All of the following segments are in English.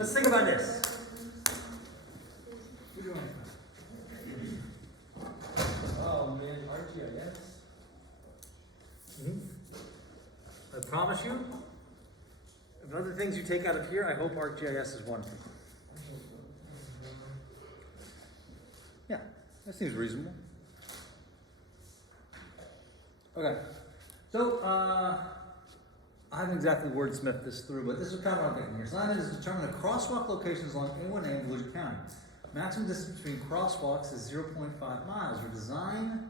Let's think about this. Oh man, ArcGIS. I promise you, of other things you take out of here, I hope ArcGIS is one. Yeah, that seems reasonable. Okay, so I haven't exactly wordsmithed this through, but this is kind of what I'm thinking here. So that is determine the crosswalk locations along A1A in Volusia County. Maximum distance between crosswalks is 0.5 miles. Or design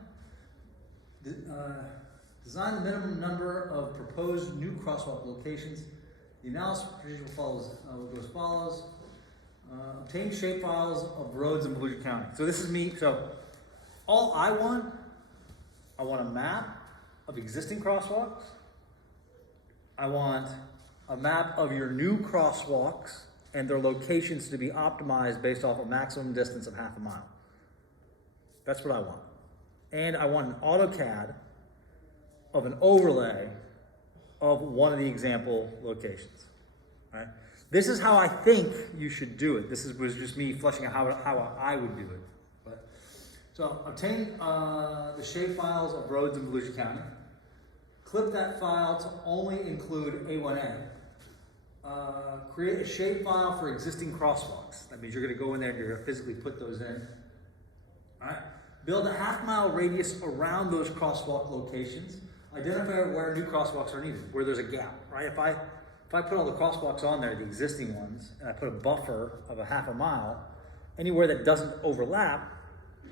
the minimum number of proposed new crosswalk locations. The analysis procedure will go as follows. Obtain shape files of roads in Volusia County. So this is me. So all I want a map of existing crosswalks. I want a map of your new crosswalks and their locations to be optimized based off a maximum distance of half a mile. That's what I want. And I want an AutoCAD of an overlay of one of the example locations. Right? This is how I think you should do it. This was just me fleshing out how I would do it. But, so obtain the shape files of roads in Volusia County. Clip that file to only include A1A. Create a shape file for existing crosswalks. That means you're going to go in there and you're going to physically put those in. All right. Build a half-mile radius around those crosswalk locations. Identify where new crosswalks are needed, where there's a gap. Right. If I put all the crosswalks on there, the existing ones, and I put a buffer of a half a mile, anywhere that doesn't overlap,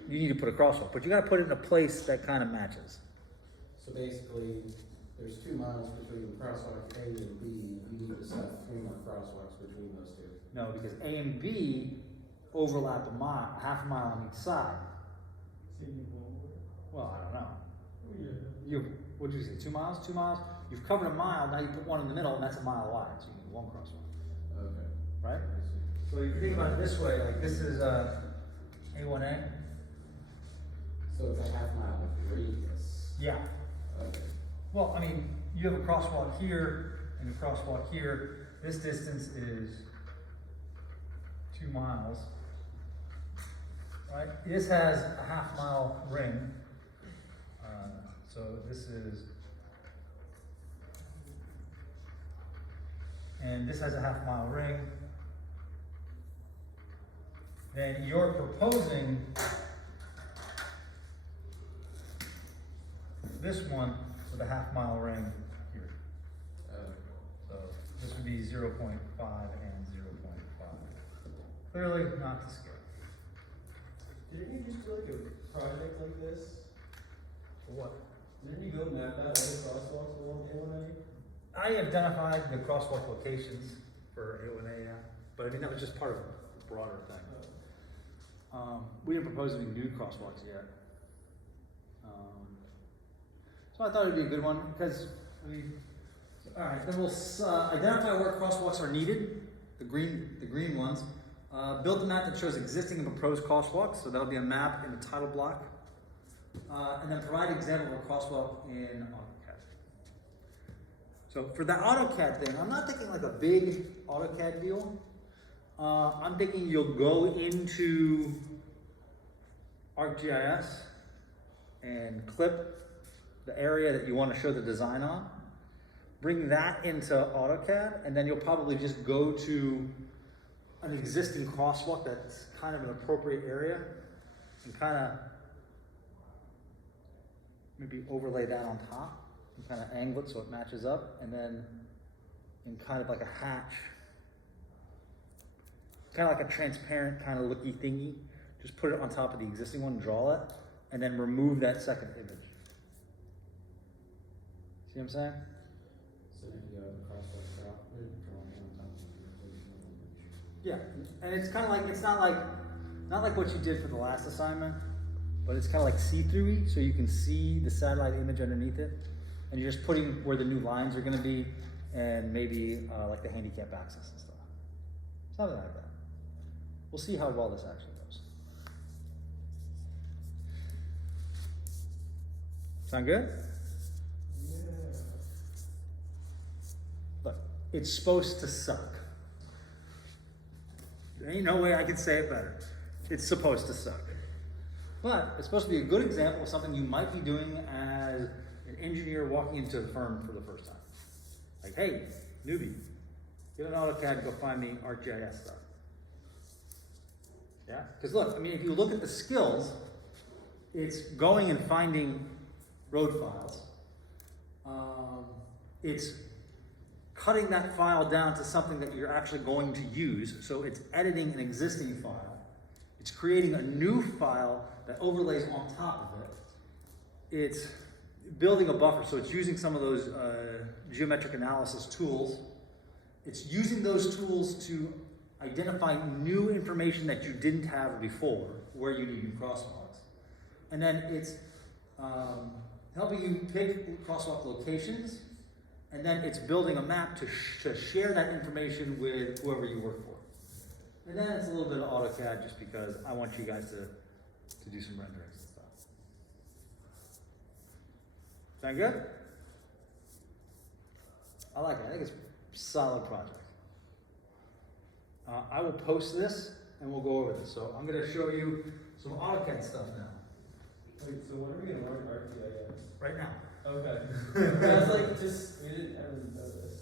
you need to put a crosswalk. But you got to put it in a place that kind of matches. So basically, there's 2 miles between crosswalk A and B. You need to set 3 more crosswalks between those two. No, because A and B overlap a mile, half a mile on each side. Well, I don't know. What did you say, 2 miles? 2 miles? You've covered a mile, now you put one in the middle, and that's a mile wide, so you need 1 crosswalk. Okay. Right? So you can think about it this way, like this is A1A. So it's a half mile radius. Yeah. Okay. Well, I mean, you have a crosswalk here and a crosswalk here. This distance is 2 miles. Right? This has a half mile ring. So this is, and this has a half mile ring. Then you're proposing this one with a half mile ring here. So this would be 0.5 and 0.5. Clearly not to scale. Didn't you just do like a project like this? For what? Didn't you go map out all the crosswalks along A1A? I identified the crosswalk locations for A1A, yeah. But I mean, that was just part of a broader thing. We didn't propose any new crosswalks yet. So I thought it'd be a good one because, I mean, all right, then we'll identify where crosswalks are needed, the green ones. Build a map that shows existing and proposed crosswalks, so that'll be a map in the title block. And then provide an example of a crosswalk in AutoCAD. So for that AutoCAD thing, I'm not thinking like a big AutoCAD deal. I'm thinking you'll go into ArcGIS and clip the area that you want to show the design on, bring that into AutoCAD, and then you'll probably just go to an existing crosswalk that's kind of an appropriate area and kind of maybe overlay that on top and kind of angle it so it matches up, and then in kind of like a hatch, kind of like a transparent kind of looky thingy, just put it on top of the existing one, draw it, and then remove that second image. See what I'm saying? So then you have the crosswalk drawing on top of the image. Yeah, and it's kind of like, it's not like what you did for the last assignment, but it's kind of like see-through-y, so you can see the satellite image underneath it, and you're just putting where the new lines are going to be, and maybe like the handicap access and stuff. Something like that. We'll see how well this actually goes. Sound good? Yeah. Look, it's supposed to suck. There ain't no way I can say it better. It's supposed to suck. But it's supposed to be a good example of something you might be doing as an engineer walking into the firm for the first time. Like, hey, newbie, get an AutoCAD and go find me ArcGIS stuff. Yeah? Because look, I mean, if you look at the skills, it's going and finding road files. It's cutting that file down to something that you're actually going to use. So it's editing an existing file. It's creating a new file that overlays on top of it. It's building a buffer, so it's using some of those geometric analysis tools. It's using those tools to identify new information that you didn't have before, where you need new crosswalks. And then it's helping you pick crosswalk locations, and then it's building a map to share that information with whoever you work for. And then it's a little bit of AutoCAD just because I want you guys to do some renderings and stuff. Sound good? I like it. I think it's a solid project. I will post this and we'll go over this. So I'm going to show you some AutoCAD stuff now. Wait, so when are we gonna learn ArcGIS? Right now. Okay. That's like just, we didn't ever know this.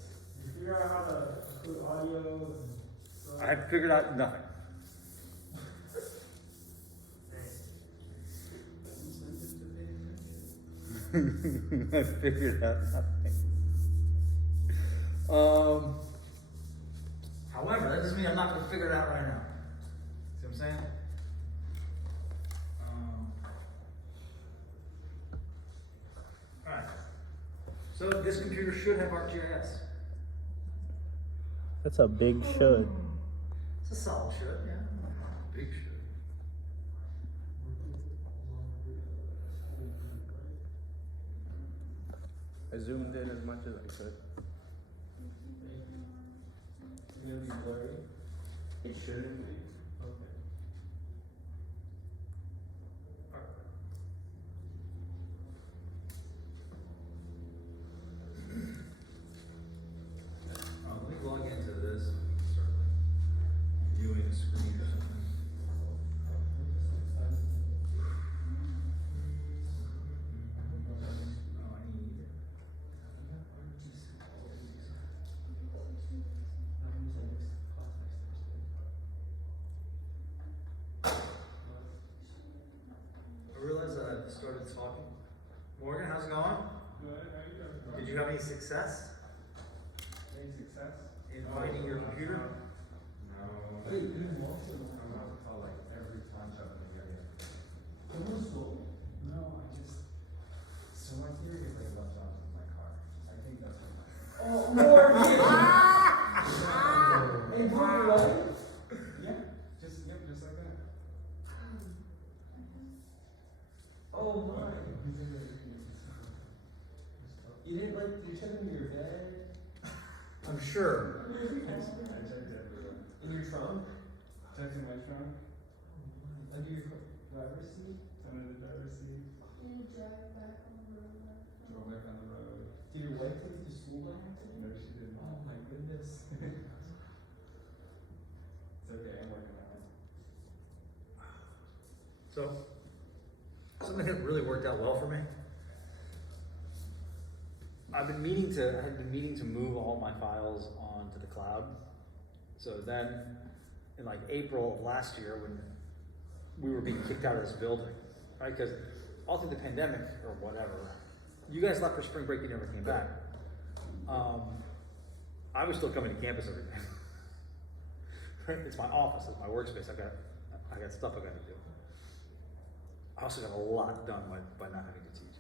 Did you figure out how to put audio and stuff? I have figured out nothing. I figured out nothing. However, that doesn't mean I'm not going to figure it out right now. See what I'm saying? Alright. So this computer should have ArcGIS. That's a big should. It's a solid should, yeah. Big should. I zoomed in as much as I could. It's gonna be blurry. It shouldn't be. Okay. Let me log into this. Start viewing the screen or something. Oh, I need. I realized that I started talking. Morgan, how's it going? Good, how you doing? Did you have any success Any success? in finding your computer? No. Wait, you want to? I'm about to call like every pawn shop in the area. No, I just, so my theory is like left off with my car. I think that's what my. Oh, Morgan! Hey, Morgan, right? Yeah, just like that. Oh my. You didn't like, you checked into your bed? I'm sure. I checked everywhere. In your trunk? Checked in my trunk, Under your driver's seat? under the driver's seat, Can you drive back on the road? drove back on the road. Did your wife take you to school by accident? No, she didn't. Oh my goodness. It's okay, I'm working on it. So, something that really worked out well for me. I had been meaning to move all my files onto the cloud. So then, in like April of last year, when we were being kicked out of this building, right? Because all through the pandemic or whatever, you guys left for spring break, you never came back. I was still coming to campus every day. Right? It's my office, it's my workspace. I got stuff I got to do. I also got a lot done by not having to teach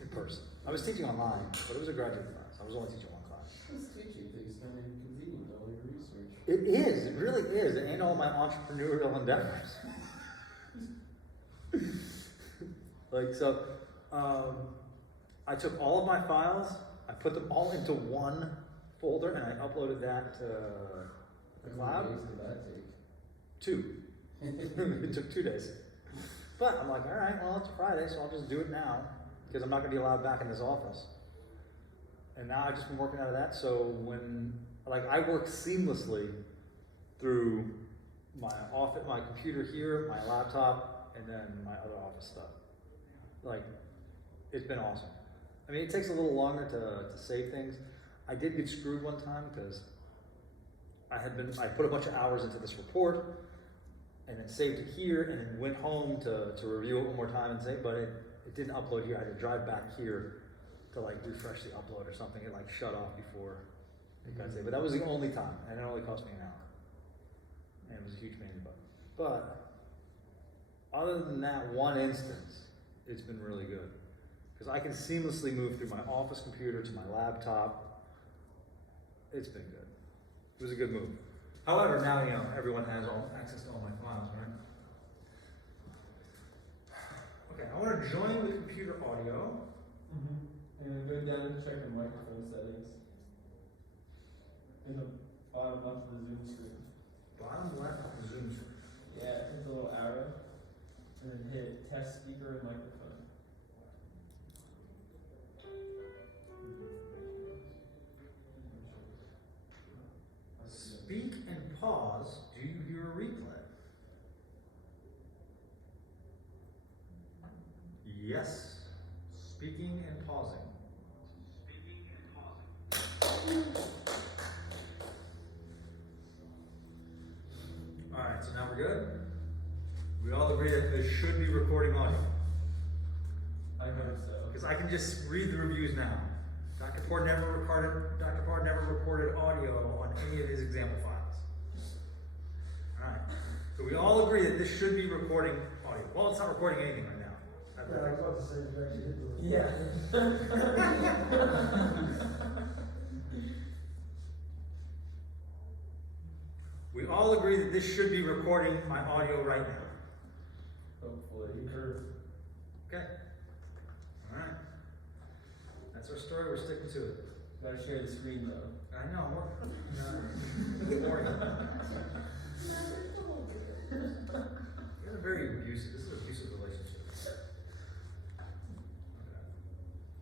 in person. I was teaching online, but it was a graduate class. I was only teaching one class. This teaching thing's kind of inconvenient, all your research. It is, it really is. It ain't all my entrepreneurial endeavors. Like, so, I took all of my files, I put them all into one folder, and I uploaded that to the cloud. How many days did that take? 2. It took 2 days. But I'm like, all right, well, it's Friday, so I'll just do it now, because I'm not going to be allowed back in this office. And now I've just been working out of that, so when, like, I work seamlessly through my computer here, my laptop, and then my other office stuff. Like, it's been awesome. I mean, it takes a little longer to save things. I did get screwed one time because I put a bunch of hours into this report and then saved it here and then went home to review it one more time and save, but it didn't upload here. I had to drive back here to like refresh the upload or something. It like shut off before it got saved. But that was the only time, and it only cost me an hour. And it was a huge pain in the butt. But other than that one instance, it's been really good. Because I can seamlessly move through my office computer to my laptop. It's been good. It was a good move. However, now everyone has access to all my files, right? Okay, I want to join the computer audio. And go down and check the microphone settings. In the bottom left of the Zoom screen. Bottom left of the Zoom screen. Yeah, hit the little arrow. And then hit test speaker and microphone. Speak and pause. Do you hear a replay? Yes. Speaking and pausing. Speaking and pausing. Alright, so now we're good? We all agree that this should be recording audio. I hope so. Because I can just read the reviews now. Dr. Pord never recorded audio on any of his example files. Alright. So we all agree that this should be recording audio. Well, it's not recording anything right now. Yeah, I was about to say, you actually hit the. We all agree that this should be recording my audio right now. Hopefully. Okay. Alright. That's our story, we're sticking to it. Gotta share the screen though. I know, we're boring. This is very abusive. This is an abusive relationship. Okay.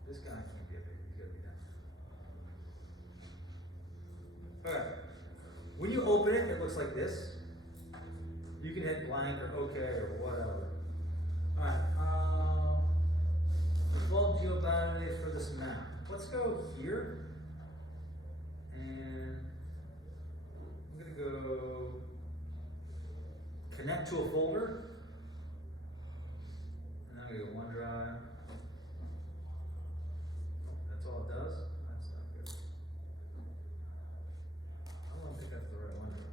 This guy can't be a baby. He's gotta be that. Okay. When you open it, it looks like this. You can hit blank or OK or whatever. Alright. 12 geobatteries for this map. Let's go here. And I'm gonna go connect to a folder. And I'm gonna go OneDrive. That's all it does. That's not good. I don't think that's the right OneDrive.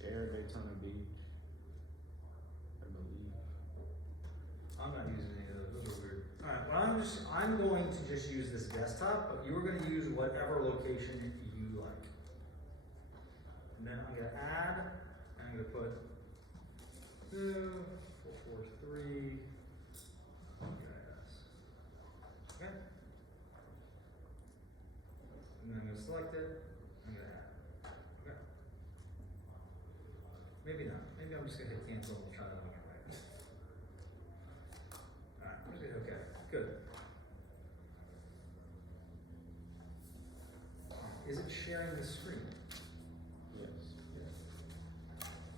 Share Daytona Beach, I believe. I'm not using any of those. Those are weird. Alright, well I'm going to just use this desktop, but you're gonna use whatever location you like. And then I'm gonna add, and I'm gonna put 443. Yes. Okay. And then I'm gonna select it. I'm gonna add. Okay. Maybe not. Maybe I'm just gonna hit cancel and try that again right now. Alright, okay, good. Is it sharing the screen? Yes.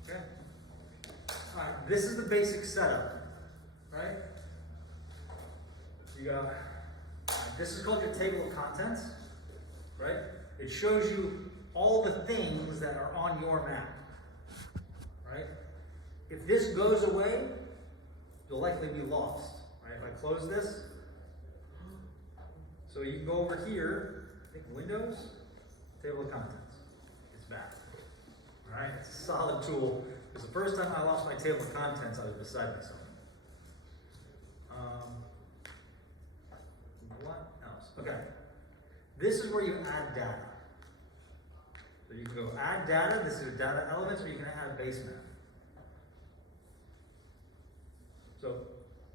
Okay. Alright, this is the basic setup, right? You got, this is called your table of contents, right? It shows you all the things that are on your map, right? If this goes away, you'll likely be lost, right? If I close this, so you can go over here, I think Windows, table of contents, it's back. All right, it's a solid tool. Because the first time I lost my table of contents, I was beside myself. What else? Okay, this is where you add data. So you can go add data, this is your data elements, or you can add base map. So,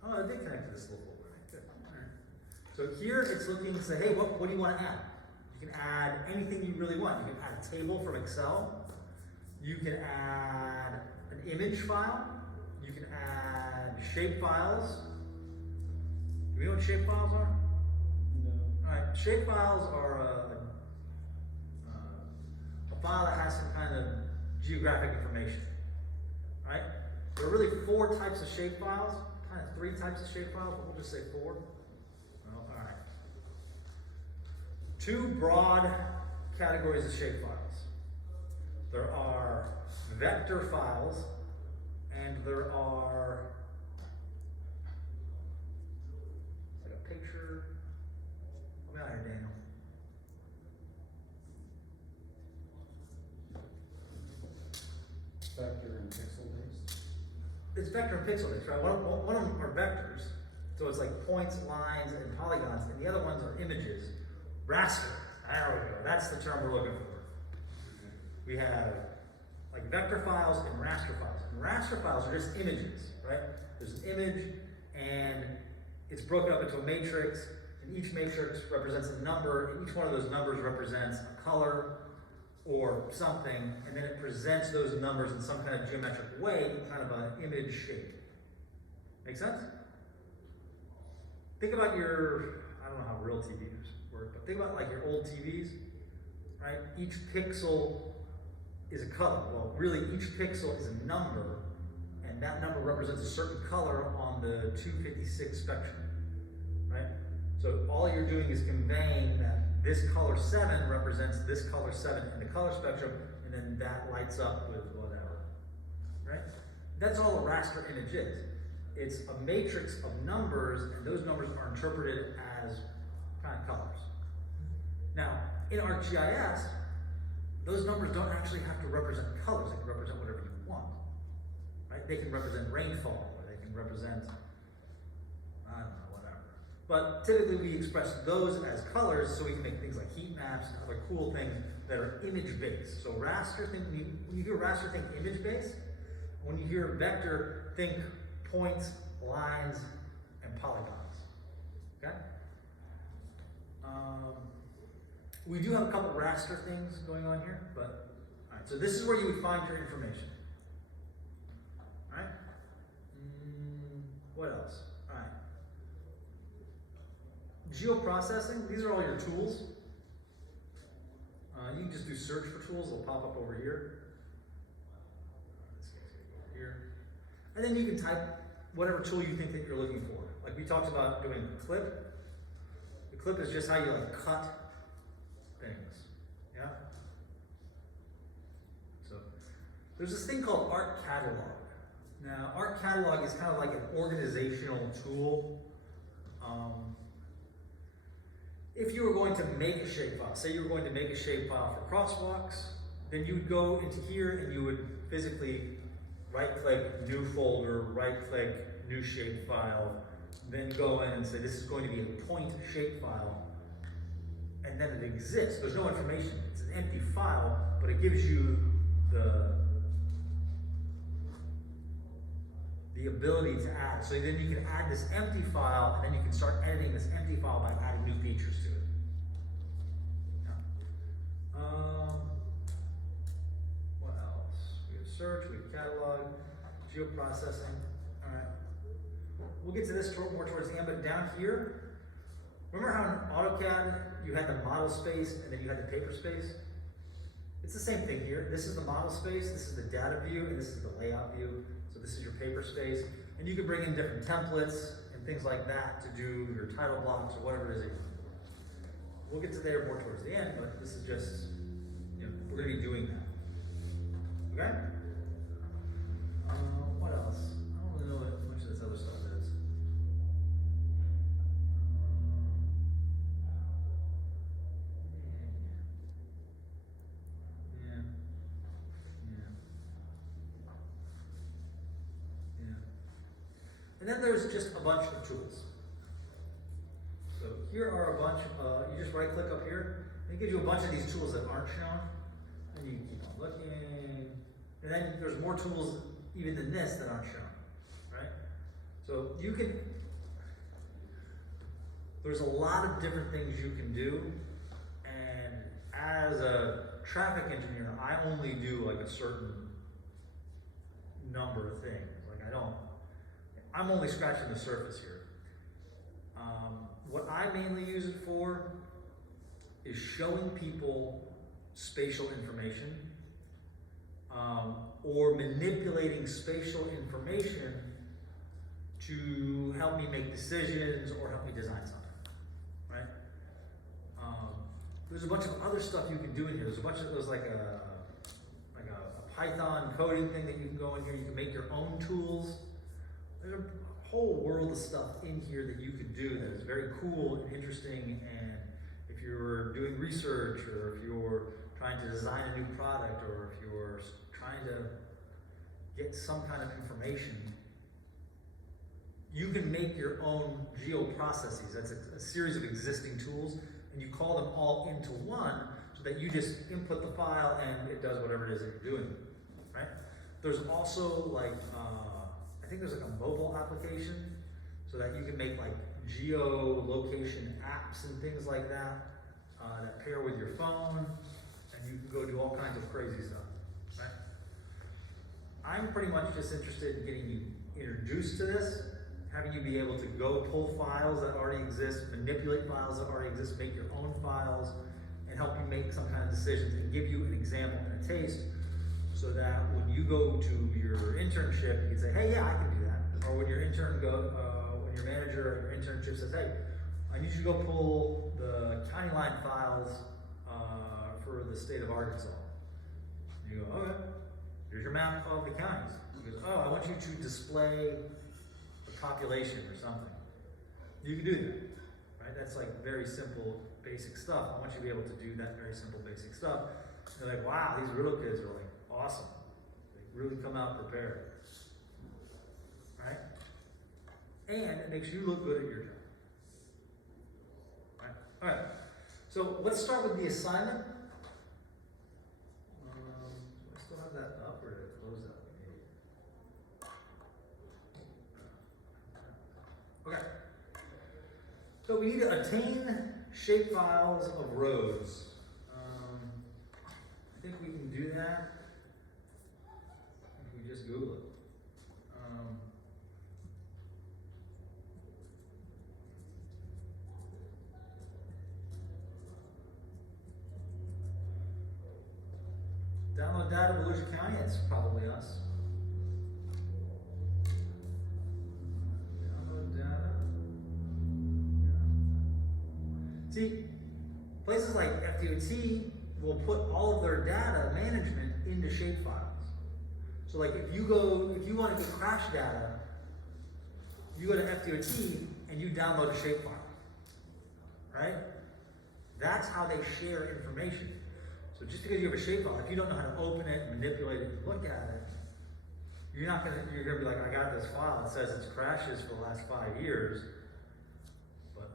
oh, I did connect to this little folder. Good. All right. So here it's looking to say, hey, what do you want to add? You can add anything you really want. You can add a table from Excel. You can add an image file. You can add shapefiles. Do you know what shapefiles are? No. Alright, shapefiles are a file that has some kind of geographic information. Right? There are really 4 types of shapefiles, kind of 3 types of shapefiles, but we'll just say 4. Well, alright. 2 broad categories of shapefiles. There are vector files, and there are like a picture. Come out here, Daniel. Vector and pixel based. It's vector and pixel based, right? One of them are vectors, so it's like points, lines, and polygons, and the other ones are images. Raster. There we go. That's the term we're looking for. We have like vector files and raster files. And raster files are just images, right? There's an image, and it's broken up into a matrix, and each matrix represents a number, and each one of those numbers represents a color or something, and then it presents those numbers in some kind of geometric way in kind of an image shape. Make sense? Think about your, I don't know how real TVs work, but think about like your old TVs, right? Each pixel is a color. Well, really each pixel is a number, and that number represents a certain color on the 256 spectrum, right? So all you're doing is conveying that this color 7 represents this color 7 in the color spectrum, and then that lights up with whatever, right? That's all a raster image is. It's a matrix of numbers, and those numbers are interpreted as kind of colors. Now, in ArcGIS, those numbers don't actually have to represent colors. They can represent whatever you want, right? They can represent rainfall, or they can represent, I don't know, whatever. But typically we express those as colors so we can make things like heat maps and other cool things that are image-based. So raster, when you hear raster, think image-based. When you hear vector, think points, lines, and polygons, okay? We do have a couple raster things going on here, but, all right, so this is where you would find your information. All right? What else? All right. Geoprocessing, these are all your tools. You can just do search for tools, they'll pop up over here. This guy's gonna go over here. And then you can type whatever tool you think that you're looking for. Like we talked about doing a clip. The clip is just how you like cut things, yeah? So, there's this thing called Art Catalog. Now, Art Catalog is kind of like an organizational tool. If you were going to make a shapefile, say you were going to make a shapefile for crosswalks, then you would go into here and you would physically right-click, new folder, right-click, new shapefile, then go in and say this is going to be a point shapefile. And then it exists. There's no information. It's an empty file, but it gives you the ability to add. So then you can add this empty file, and then you can start editing this empty file by adding new features to it. Yeah. What else? We have search, we have catalog, geoprocessing. All right. We'll get to this more towards the end, but down here, remember how in AutoCAD you had the model space and then you had the paper space? It's the same thing here. This is the model space, this is the data view, and this is the layout view. So this is your paper space. And you can bring in different templates and things like that to do your title blocks or whatever it is that you're looking for. We'll get to there more towards the end, but this is just, you know, we're going to be doing that. Okay? What else? I don't really know what much of this other stuff is. And then there's just a bunch of tools. So here are a bunch, you just right click up here, and it gives you a bunch of these tools that aren't shown. And you keep on looking. And then there's more tools even than this that aren't shown, right? So you can, there's a lot of different things you can do. And as a traffic engineer, I only do like a certain number of things. Like I'm only scratching the surface here. What I mainly use it for is showing people spatial information, or manipulating spatial information to help me make decisions or help me design something, right? There's a bunch of other stuff you can do in here. There's like a Python coding thing that you can go in here. You can make your own tools. There's a whole world of stuff in here that you could do that is very cool and interesting. And if you're doing research, or if you're trying to design a new product, or if you're trying to get some kind of information, you can make your own geoprocesses. That's a series of existing tools, and you call them all into one so that you just input the file and it does whatever it is that you're doing, right? There's also like, I think there's like a mobile application so that you can make like geolocation apps and things like that that pair with your phone, and you can go do all kinds of crazy stuff, right? I'm pretty much just interested in getting you introduced to this, having you be able to go pull files that already exist, manipulate files that already exist, make your own files, and help you make some kind of decisions and give you an example and a taste, so that when you go to your internship, you can say, hey, yeah, I can do that. Or when your when your manager or your internship says, hey, I need you to go pull the county line files for the state of Arkansas. You go, okay, here's your map of the counties. He goes, oh, I want you to display the population or something. You can do that, right? That's like very simple, basic stuff. I want you to be able to do that very simple, basic stuff. They're like, wow, these riddle kids are like awesome. They really come out prepared, right? And it makes you look good at your job. Right? All right. So let's start with the assignment. I still have that up, or did I close that? Okay. So we need to attain shapefiles of roads. I think we can do that if we just Google it. Download data, Volusia County, it's probably us. Download data. Yeah. See, places like FDOT will put all of their data management into shapefiles. So like if you want to get crash data, you go to FDOT and you download a shapefile, right? That's how they share information. So just because you have a shapefile, if you don't know how to open it, manipulate it, and look at it, you're gonna be like, I got this file, it says it's crashes for the last 5 years, but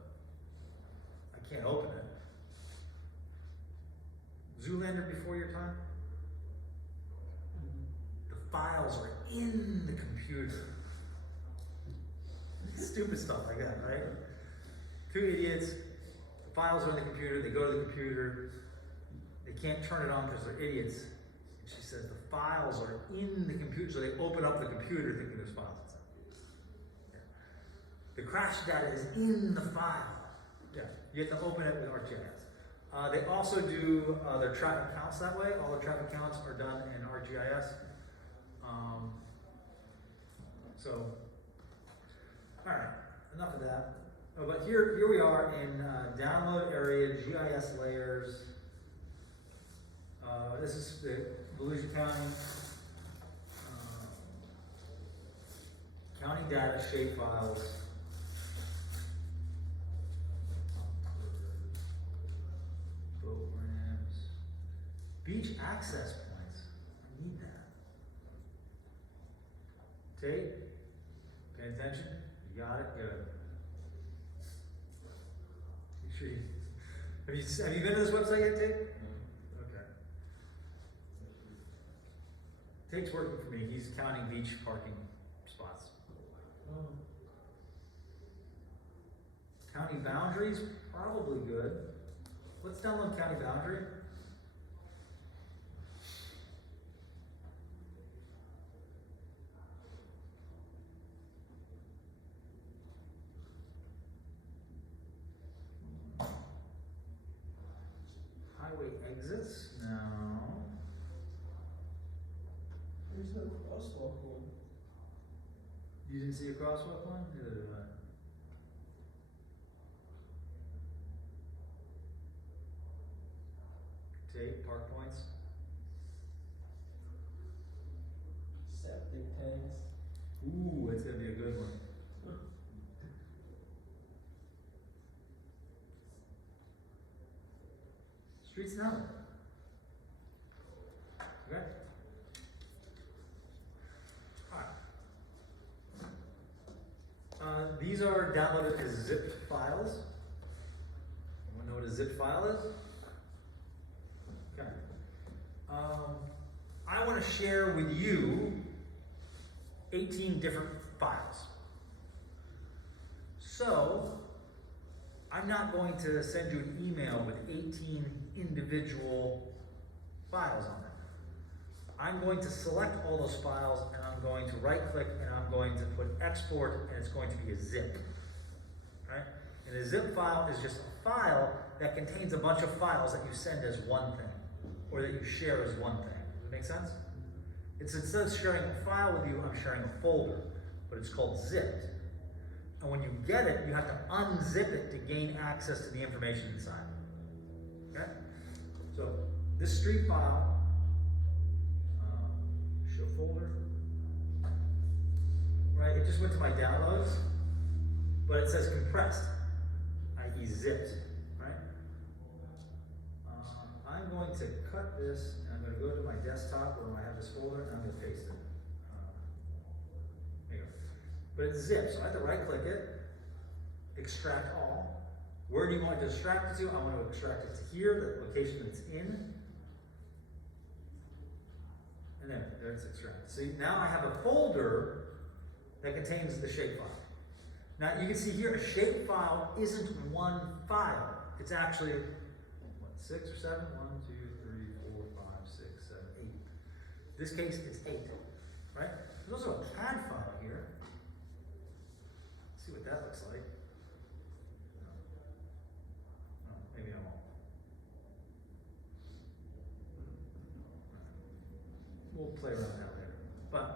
I can't open it. Zoolander before your time? The files are in the computer. Stupid stuff like that, right? Two idiots, the files are in the computer, they go to the computer, they can't turn it on because they're idiots. And she says the files are in the computer, so they open up the computer thinking there's files inside. Yeah. The crash data is in the file. Yeah, you have to open it with ArcGIS. They also do their traffic counts that way. All the traffic counts are done in ArcGIS. All right, enough of that. Oh, but here we are in download area, GIS layers. This is the Volusia County county data shapefiles. Programs. Beach access points. I need that. Tate, pay attention. You got it? Good. Make sure have you been to this website yet, Tate? Okay. Tate's working for me. He's counting beach parking spots. County boundaries, probably good. Let's download county boundary. You didn't see a crosswalk one? Neither did I. Take park points. Septic tanks. Ooh, it's gonna be a good one. Streets now. Okay. Alright. These are downloaded as zipped files. Anyone know what a zip file is? Okay. I want to share with you 18 different files. So, I'm not going to send you an email with 18 individual files on it. I'm going to select all those files and I'm going to right click and I'm going to put export and it's going to be a zip. Right? And a zip file is just a file that contains a bunch of files that you send as one thing or that you share as one thing. Does that make sense? It's instead of sharing a file with you, I'm sharing a folder, but it's called zipped. And when you get it, you have to unzip it to gain access to the information inside. Okay? So this street file, show folder, right? It just went to my downloads, but it says compressed, i.e. zipped, right? I'm going to cut this, and I'm going to go to my desktop where I have this folder, and I'm going to paste it. There you go. But it's zipped, so I have to right click it, extract all. Where do you want to extract it to? I want to extract it to here, the location that it's in. And there it's extracted. See, now I have a folder that contains the shapefile. Now you can see here a shapefile isn't one file. It's actually, what, 6 or 7? 1, 2, 3, 4, 5, 6, 7, 8. In this case, it's 8, right? There's also a CAD file here. Let's see what that looks like. No, maybe I won't. We'll play around with that later. But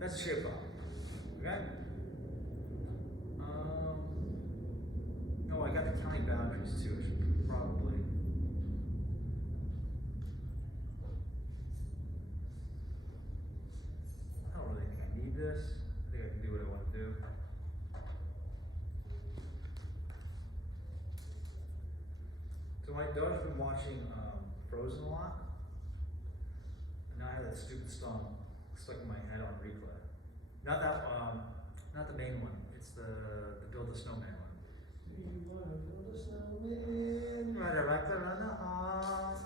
that's a shapefile. Okay? No, I got the county boundaries too. I should probably. I don't really think I need this. I think I can do what I want to do. So my daughter's been watching Frozen a lot. And now I have that stupid song stuck in my head on replay. Not that not the main one. It's the Build a Snowman one. Do you wanna build a snowman? Right around the arms.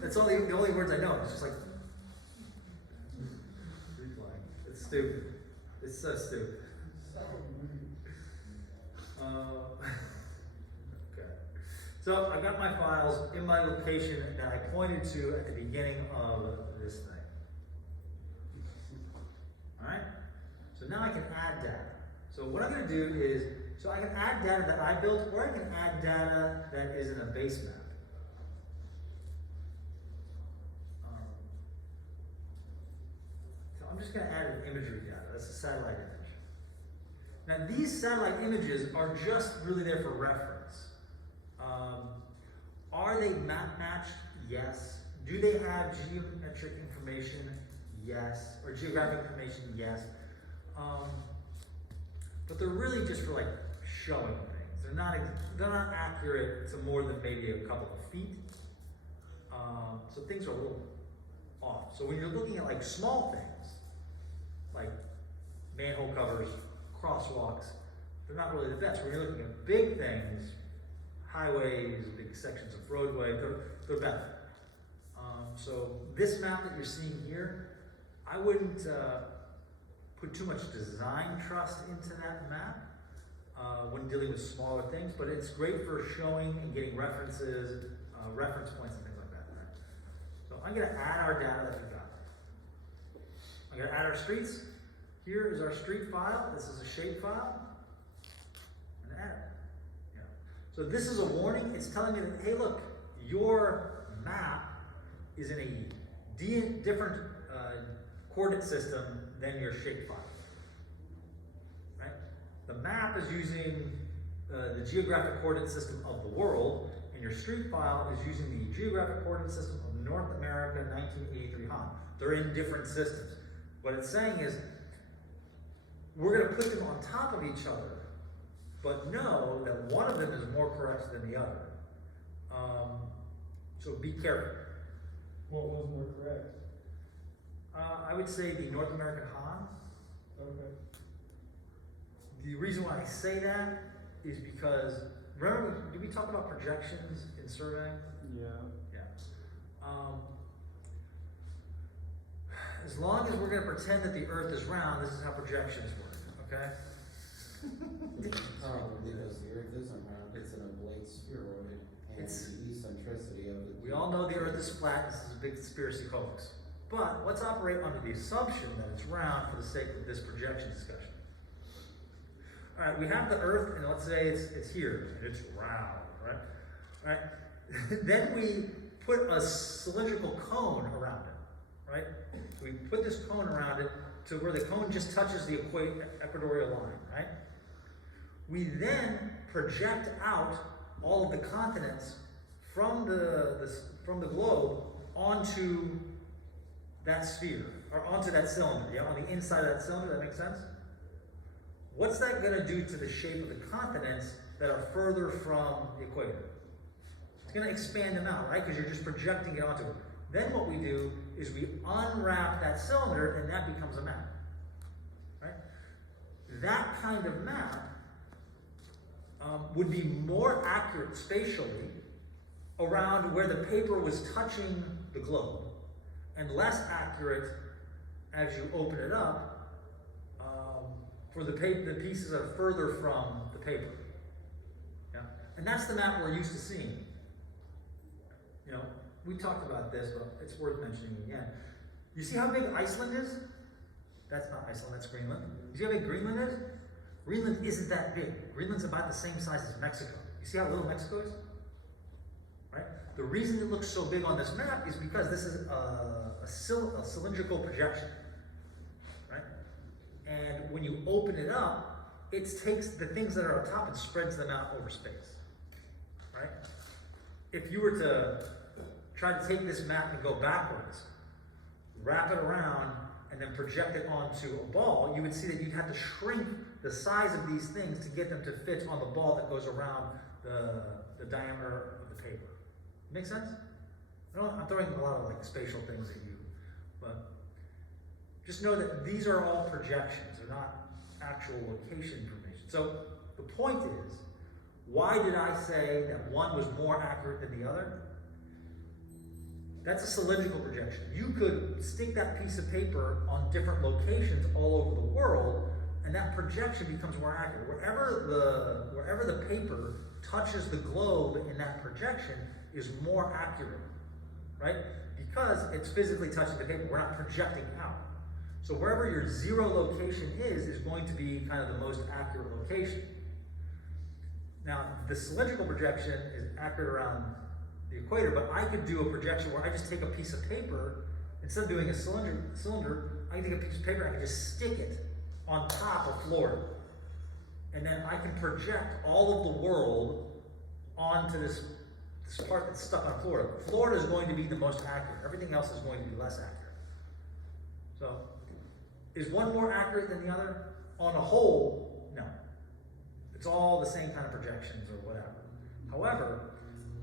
That's all the only words I know. It's just like replaying. It's stupid. It's so stupid. Okay. So I got my files in my location that I pointed to at the beginning of this thing. Alright? So now I can add data. So what I'm going to do is, so I can add data that I built, or I can add data that is in a base map. So I'm just going to add an imagery data. That's a satellite image. Now these satellite images are just really there for reference. Are they map matched? Yes. Do they have geometric information? Yes. Or geographic information? Yes. But they're really just for like showing things. They're not accurate to more than maybe a couple of feet. So things are a little off. So when you're looking at like small things, like manhole covers, crosswalks, they're not really the best. When you're looking at big things, highways, big sections of roadway, they're better. So this map that you're seeing here, I wouldn't put too much design trust into that map when dealing with smaller things, but it's great for showing and getting references, reference points and things like that. Right? So I'm going to add our data that we got. I'm going to add our streets. Here is our street file. This is a shape file. And add it. Yeah. So this is a warning. It's telling me that, hey, look, your map is in a different coordinate system than your shapefile. Right? The map is using the geographic coordinate system of the world, and your street file is using the geographic coordinate system of North America 1983 Han. They're in different systems. What it's saying is, we're going to put them on top of each other, but know that one of them is more correct than the other. So be careful. What was more correct? I would say the North American Han. Okay. The reason why I say that is because, remember, did we talk about projections in surveying? Yeah. Yeah. As long as we're going to pretend that the Earth is round, this is how projections work, okay? Problem, because the Earth isn't round, it's an oblate spheroid, and It's- the eccentricity of it. We all know the Earth is flat, this is a big conspiracy hoax. But let's operate under the assumption that it's round for the sake of this projection discussion. All right, we have the Earth, and let's say it's here, and it's round, right? All right. Then we put a cylindrical cone around it, right? We put this cone around it to where the cone just touches the equatorial line, right? We then project out all of the continents from the globe onto that sphere, or onto that cylinder, yeah, on the inside of that cylinder. That makes sense? What's that going to do to the shape of the continents that are further from the equator? It's going to expand them out, right? Because you're just projecting it onto it. Then what we do is we unwrap that cylinder, and that becomes a map, right? That kind of map would be more accurate spatially around where the paper was touching the globe, and less accurate as you open it up for the pieces that are further from the paper. Yeah? And that's the map we're used to seeing. You know, we talked about this, but it's worth mentioning again. You see how big Iceland is? That's not Iceland, that's Greenland. You see how big Greenland is? Greenland isn't that big. Greenland's about the same size as Mexico. You see how little Mexico is? Right? The reason it looks so big on this map is because this is a cylindrical projection. Right? And when you open it up, it takes the things that are on top and spreads them out over space. Right? If you were to try to take this map and go backwards, wrap it around, and then project it onto a ball, you would see that you'd have to shrink the size of these things to get them to fit on the ball that goes around the diameter of the paper. Make sense? I'm throwing a lot of like spatial things at you, but just know that these are all projections. They're not actual location information. So the point is, why did I say that one was more accurate than the other? That's a cylindrical projection. You could stick that piece of paper on different locations all over the world, and that projection becomes more accurate. Wherever the paper touches the globe in that projection is more accurate, right? Because it's physically touching the paper. We're not projecting out. So wherever your zero location is going to be kind of the most accurate location. Now, the cylindrical projection is accurate around the equator, but I could do a projection where I just take a piece of paper, instead of doing a cylinder, I can take a piece of paper and I can just stick it on top of Florida. And then I can project all of the world onto this part that's stuck on Florida. Florida is going to be the most accurate. Everything else is going to be less accurate. So, is one more accurate than the other? On a whole, no. It's all the same kind of projections or whatever. However,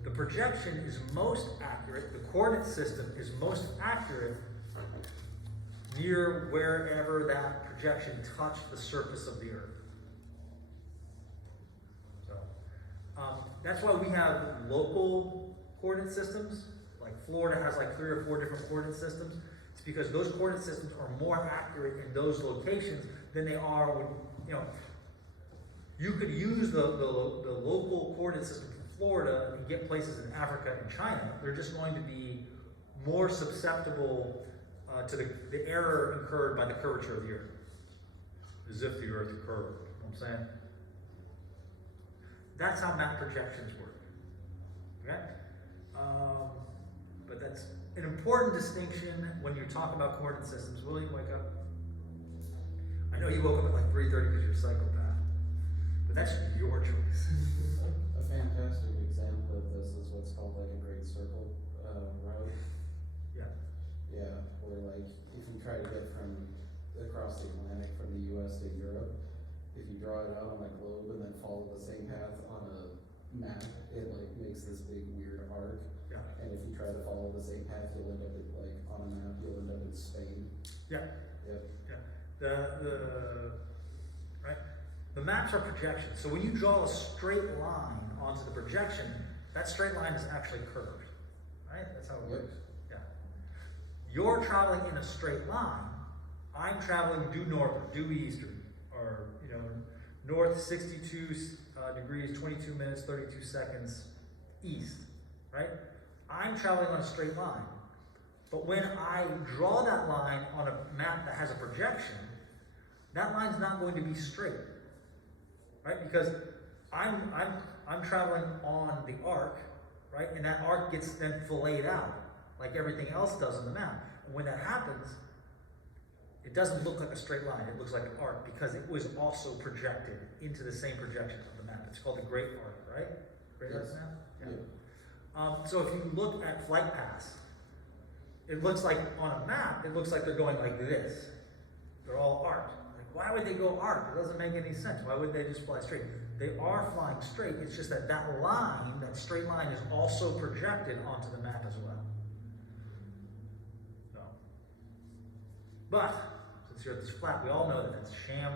the projection is most accurate, the coordinate system is most accurate near wherever that projection touched the surface of the Earth. So, that's why we have local coordinate systems. Like Florida has like 3 or 4 different coordinate systems. It's because those coordinate systems are more accurate in those locations than they are when, you could use the local coordinate system for Florida and get places in Africa and China. They're just going to be more susceptible to the error incurred by the curvature of the Earth. As if the Earth curved, you know what I'm saying? That's how map projections work. Okay? But that's an important distinction when you're talking about coordinate systems. William, wake up. I know you woke up at like 3:30 because you're a psychopath, but that's your choice. A fantastic example of this is what's called like a great circle road. Yeah. Yeah, where like if you try to get from across the Atlantic from the US to Europe, if you draw it out on a globe and then follow the same path on a map, it like makes this big weird arc. Yeah. And if you try to follow the same path, you'll end up at, like on a map, you'll end up in Spain. Yeah. Yep. Yeah. The maps are projections. So when you draw a straight line onto the projection, that straight line is actually curved. Right? That's how it Yep. works. Yeah. You're traveling in a straight line. I'm traveling due north or due east or north 62 degrees, 22 minutes, 32 seconds east. Right? I'm traveling on a straight line. But when I draw that line on a map that has a projection, that line's not going to be straight, right? Because I'm traveling on the arc, right? And that arc gets then filleted out, like everything else does on the map. And when that happens, it doesn't look like a straight line. It looks like an arc because it was also projected into the same projection of the map. It's called the great arc, right? Great arc Yes. map? Yeah. So if you look at flight paths, it looks like on a map, it looks like they're going like this. They're all arced. Like, why would they go arced? It doesn't make any sense. Why would they just fly straight? They are flying straight. It's just that that line, that straight line, is also projected onto the map as well. So, but since you're at this flat, we all know that that's a sham.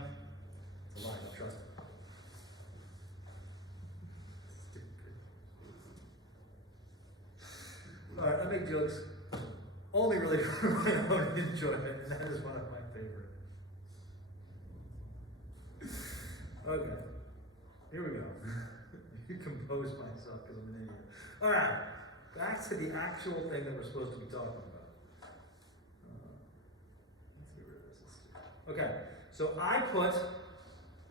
It's a lie. Don't trust it. All right, I make jokes only really for my own enjoyment, and that is one of my favorite. Okay, here we go. You compose myself because I'm an idiot. All right, back to the actual thing that we're supposed to be talking about. Let's get rid of this. Okay, so I put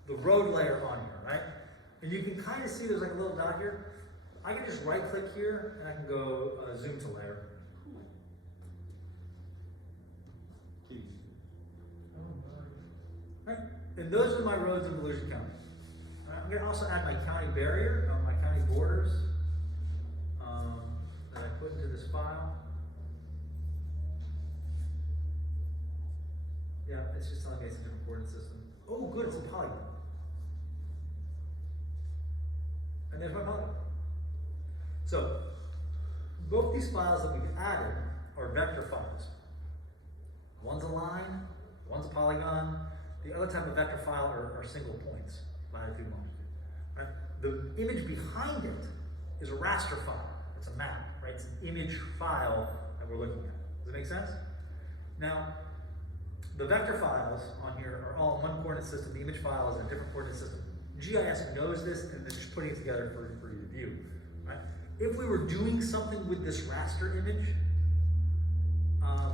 the road layer on here, right? And you can kind of see there's like a little dot here. I can just right click here and I can go zoom to layer. Right? And those are my roads in Volusia County. I'm going to also add my county barrier, my county borders that I put into this file. Yeah, it's just telling me it's a different coordinate system. Oh, good, it's a polygon. And there's my polygon. So, both these files that we've added are vector files. One's a line, one's a polygon. The other type of vector file are single points, latitude, longitude. Right? The image behind it is a raster file. It's a map, right? It's an image file that we're looking at. Does that make sense? Now, the vector files on here are all in one coordinate system. The image file is in a different coordinate system. GIS knows this, and they're just putting it together for you to view. Right? If we were doing something with this raster image,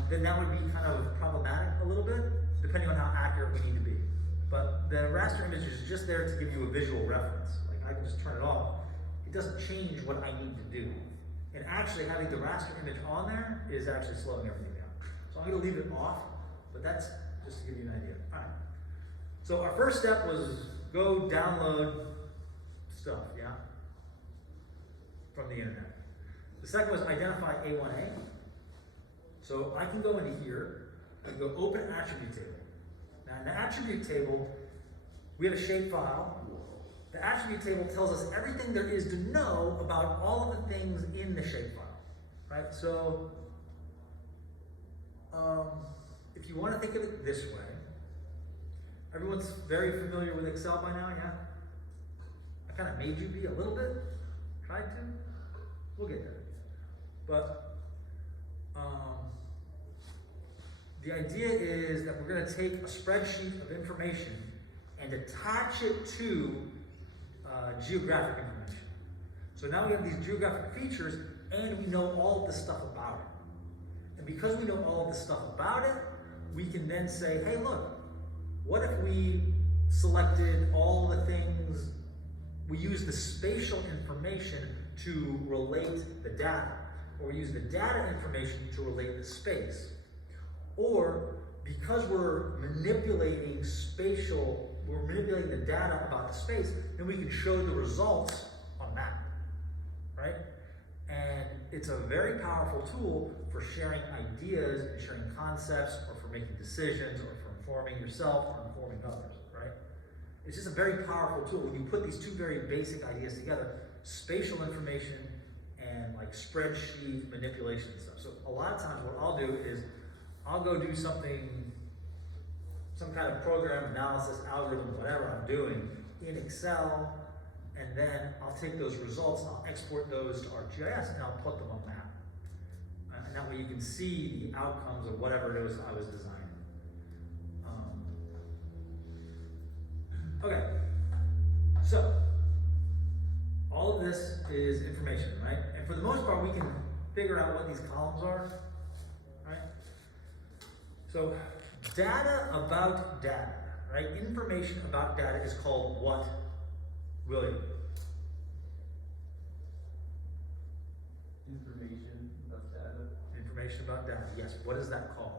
then that would be kind of problematic a little bit, depending on how accurate we need to be. But the raster image is just there to give you a visual reference. Like I can just turn it off. It doesn't change what I need to do. And actually having the raster image on there is actually slowing everything down. So I'm gonna leave it off, but that's just to give you an idea. All right. So our first step was go download stuff, yeah? From the internet. The second was identify A1A. So I can go into here, I can go open attribute table. Now in the attribute table, we have a shapefile. The attribute table tells us everything there is to know about all of the things in the shapefile, right? So if you want to think of it this way, everyone's very familiar with Excel by now, yeah? I kind of made you be a little bit, tried to. We'll get there. But the idea is that we're going to take a spreadsheet of information and attach it to geographic information. So now we have these geographic features and we know all of the stuff about it. And because we know all of the stuff about it, we can then say, hey look, what if we selected all the things, we use the spatial information to relate the data. or we use the data information to relate the space. Or because we're manipulating the data about the space, then we can show the results on a map, right? And it's a very powerful tool for sharing ideas and sharing concepts, or for making decisions, or for informing yourself or informing others, right? It's just a very powerful tool. When you put these two very basic ideas together, spatial information and like spreadsheet manipulation and stuff. So a lot of times what I'll do is I'll go do something, some kind of program analysis, algorithm, whatever I'm doing in Excel, and then I'll take those results and I'll export those to ArcGIS and I'll put them on map. And that way you can see the outcomes of whatever it was I was designing. Okay, so all of this is information, right? And for the most part, we can figure out what these columns are, right? So data about data, right? Information about data is called what, William? Information about data. Information about data, yes. What is that called?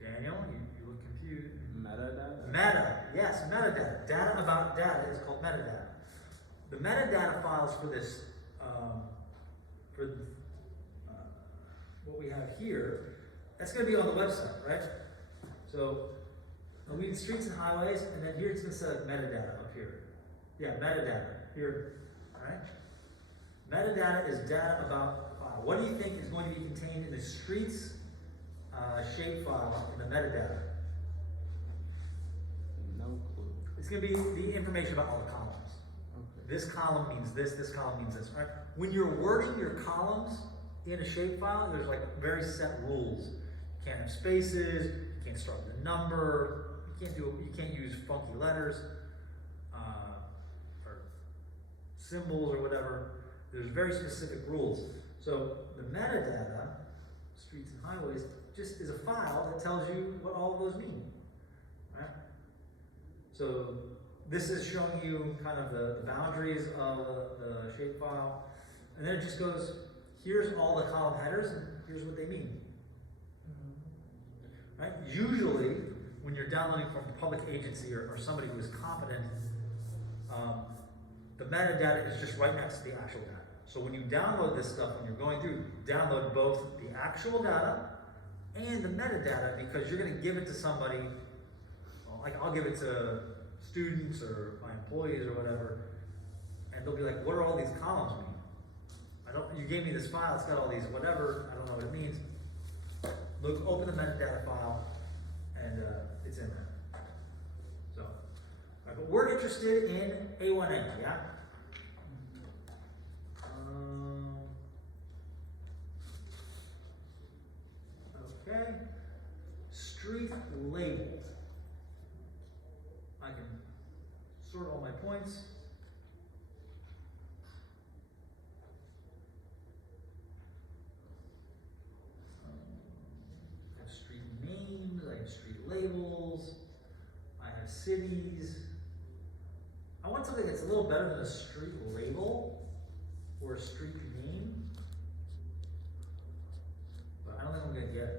Daniel, you look confused. Metadata? Meta, yes, metadata. Data about data is called metadata. The metadata files for this, what we have here, that's going to be on the website, right? So, we need streets and highways, and then here it's going to say metadata up here. Yeah, metadata here, right? Metadata is data about the file. What do you think is going to be contained in the streets shape file in the metadata? No clue. It's going to be the information about all the columns. Okay. This column means this column means this, right? When you're wording your columns in a shapefile, there's like very set rules. You can't have spaces, you can't start with a number, you can't use funky letters, or symbols or whatever. There's very specific rules. So the metadata, streets and highways, just is a file that tells you what all of those mean, right? So this is showing you kind of the boundaries of the shapefile, and then it just goes, here's all the column headers, and here's what they mean. Right? Usually, when you're downloading from a public agency or somebody who is competent, the metadata is just right next to the actual data. So when you download this stuff, when you're going through, download both the actual data and the metadata, because you're going to give it to somebody, like I'll give it to students or my employees or whatever, and they'll be like, what do all these columns mean? You gave me this file, it's got all these whatever, I don't know what it means. Look, open the metadata file, and it's in there. So, all right, but we're interested in A1A, yeah? Okay. Street labeled. I can sort all my points. I have street names, I have street labels, I have cities. I want something that's a little better than a street label or a street name, but I don't think I'm gonna get it.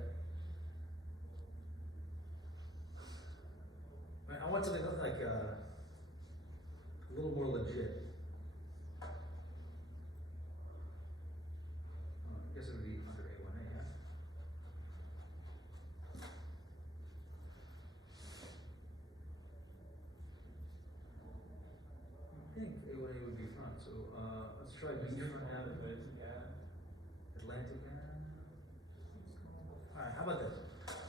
I want something like a little more legit. I guess it would be under A1A, yeah? I think A1A would be fun, so let's try beachfront Avenue. Atlantic Avenue. Alright, how about this?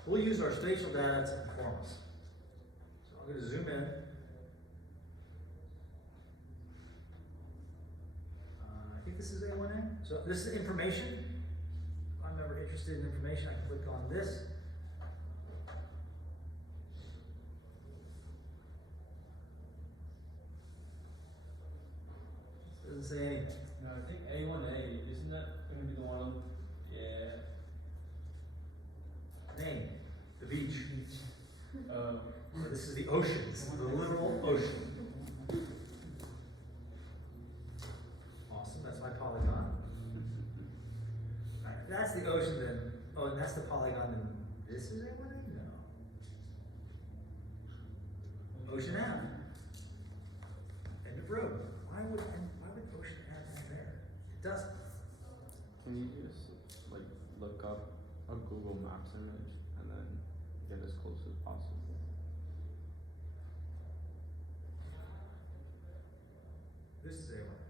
We'll use our spatial data to inform us. I'm going to zoom in. I think this is A1A. So this is information. If I'm ever interested in information, I can click on this. Doesn't say anything. No, I think A1A, isn't that going to be the one? Yeah. Name, the beach. So this is the ocean. This is the literal ocean. that's the ocean, then, oh, and that's the polygon, then this is A1A? No. Ocean Ave. End of road. Why would Ocean Ave end there? It doesn't. Can you just like look up a Google Maps image and then get as close as possible? This is A1A.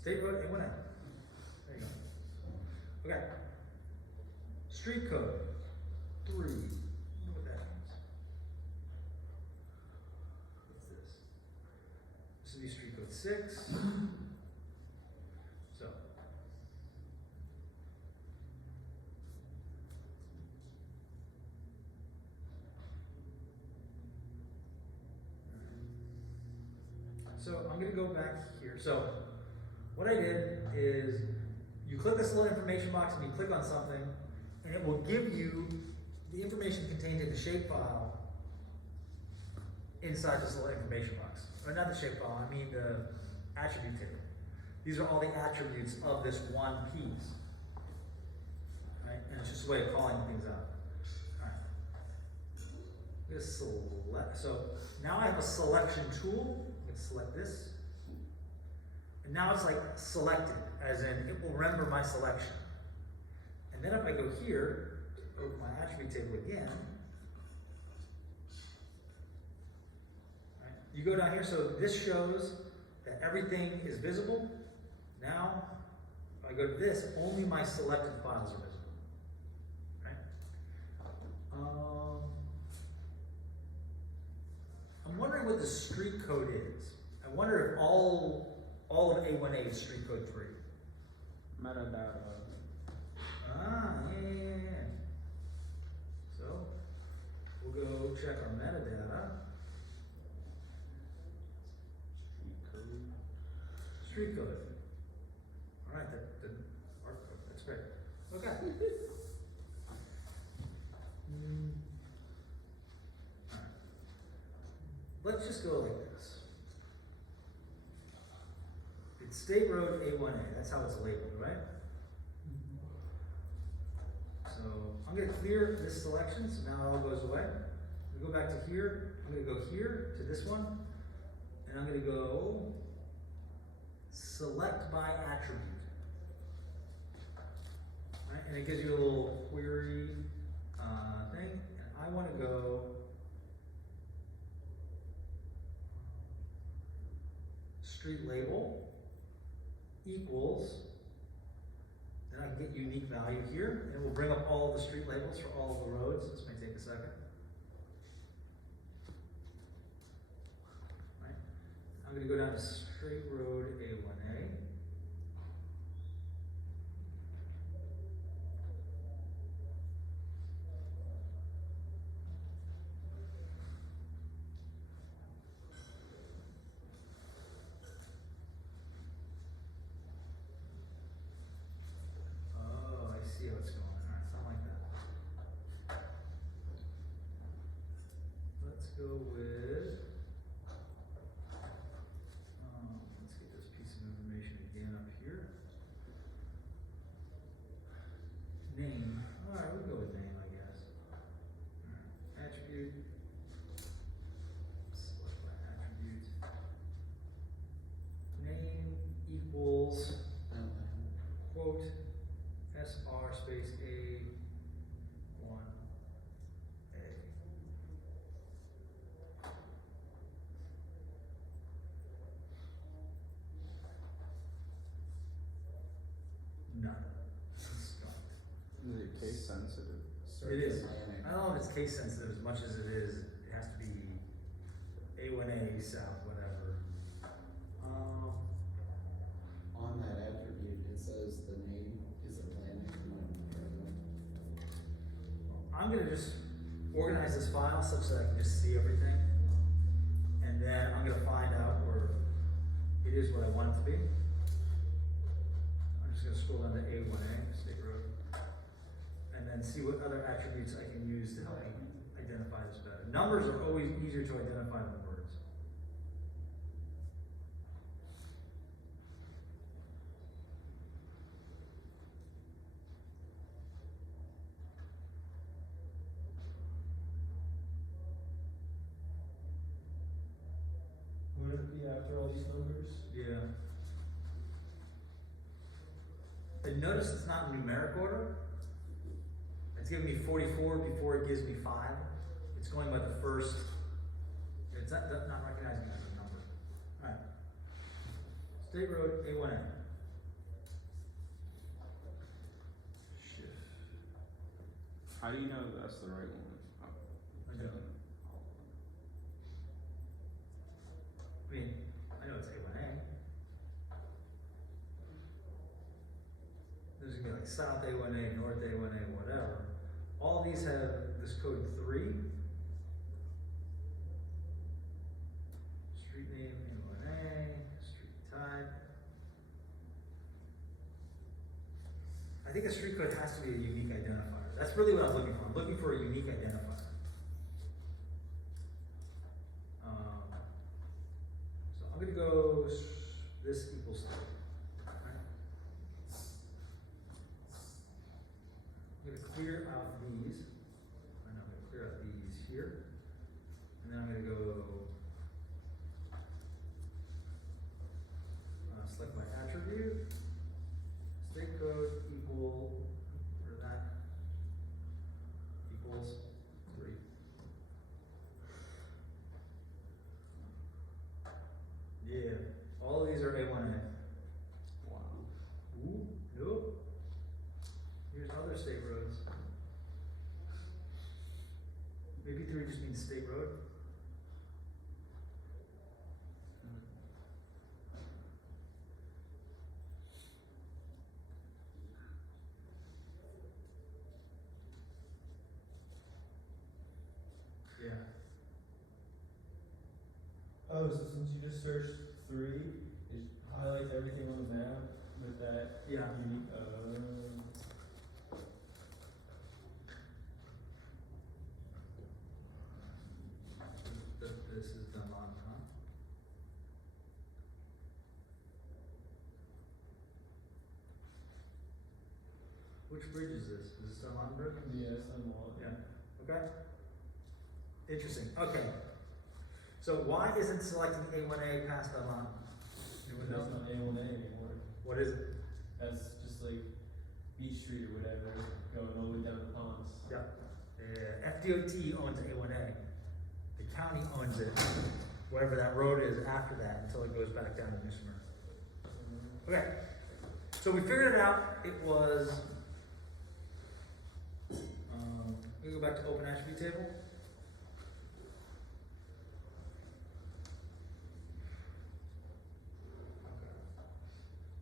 State road A1A. There you go. Okay. Street code 3. I wonder what that means. What's this? This would be street code 6. So. So I'm going to go back here. So what I did is you click this little information box and you click on something and it will give you the information contained in the shapefile inside this little information box. Or not the shapefile, I mean the attribute table. These are all the attributes of this one piece. Right? And it's just a way of calling things out. Alright. Just select. So now I have a selection tool. Let's select this. And now it's like selected, as in it will remember my selection. And then if I go here, open my attribute table again. Right? You go down here, so this shows that everything is visible. Now, if I go to this, only my selected files are visible. Right? I'm wondering what the street code is. I wonder if all of A1A is street code 3. Metadata. Ah, yeah. So, we'll go check our metadata. Street code. Alright, that art code. That's great. Okay. Alright. Let's just go like this. It's State Road A1A. That's how it's labeled, right? So I'm going to clear this selection, so now it all goes away. We go back to here. I'm going to go here to this one, and I'm going to go select by attribute. Right? And it gives you a little query thing, and I want to go street label equals. Then I can get unique value here, and it will bring up all of the street labels for all of the roads. This may take a second. Right. I'm going to go down to Straight Road A1A. See how it's going. Alright, something like that. Let's go with, let's get this piece of information again up here. Name. Alright, we'll go with name, I guess. Alright, attribute. Select my attribute. Name equals, quote, SR space A1A. None. Is it case sensitive? It is. I don't know if it's case sensitive as much as it is. It has to be A1A, South, whatever. On that attribute, it says the name is Atlantic. I'm gonna just organize this file such that I can just see everything. And then I'm gonna find out where it is what I want it to be. I'm just gonna scroll down to A1A, State Road. And then see what other attributes I can use to help me identify this better. Numbers are always easier to identify than words. after all these numbers? Yeah. And notice it's not in numeric order. It's giving me 44 before it gives me 5. It's going by the first. It's not recognizing it as a number. Alright. State Road A1A. Shift. How do you know that's the right one? Oh, I don't. I mean, I know it's A1A. There's gonna be like South A1A, North A1A, whatever. All these have this code 3. Street name A1A, street type. I think a street code has to be a unique identifier. That's really what I'm looking for. I'm looking for a unique identifier. So I'm gonna go this equals 3. Right? I'm gonna clear out these. And I'm gonna clear out these here. And then I'm gonna go select my attribute. State code equal, or that equals 3. Yeah, all of these are A1A. Wow. Ooh, nope. Here's other state roads. Maybe 3 just means state road. Yeah. Oh, so since you just searched 3, it highlights everything on the map with that Yeah. unique, This is done on, huh? Which bridge is this? Is this done on bridge? yes, I'm on. Yeah. Okay. Interesting. Okay. So why isn't selecting A1A past Alon? But that's not A1A anymore. What is it? That's just like Beach Street or whatever, going all the way down the ponds. Yeah. FDOT owns A1A. The county owns it, wherever that road is after that, until it goes back down to New Smyrna. Okay. So we figured it out. It was. We go back to open attribute table.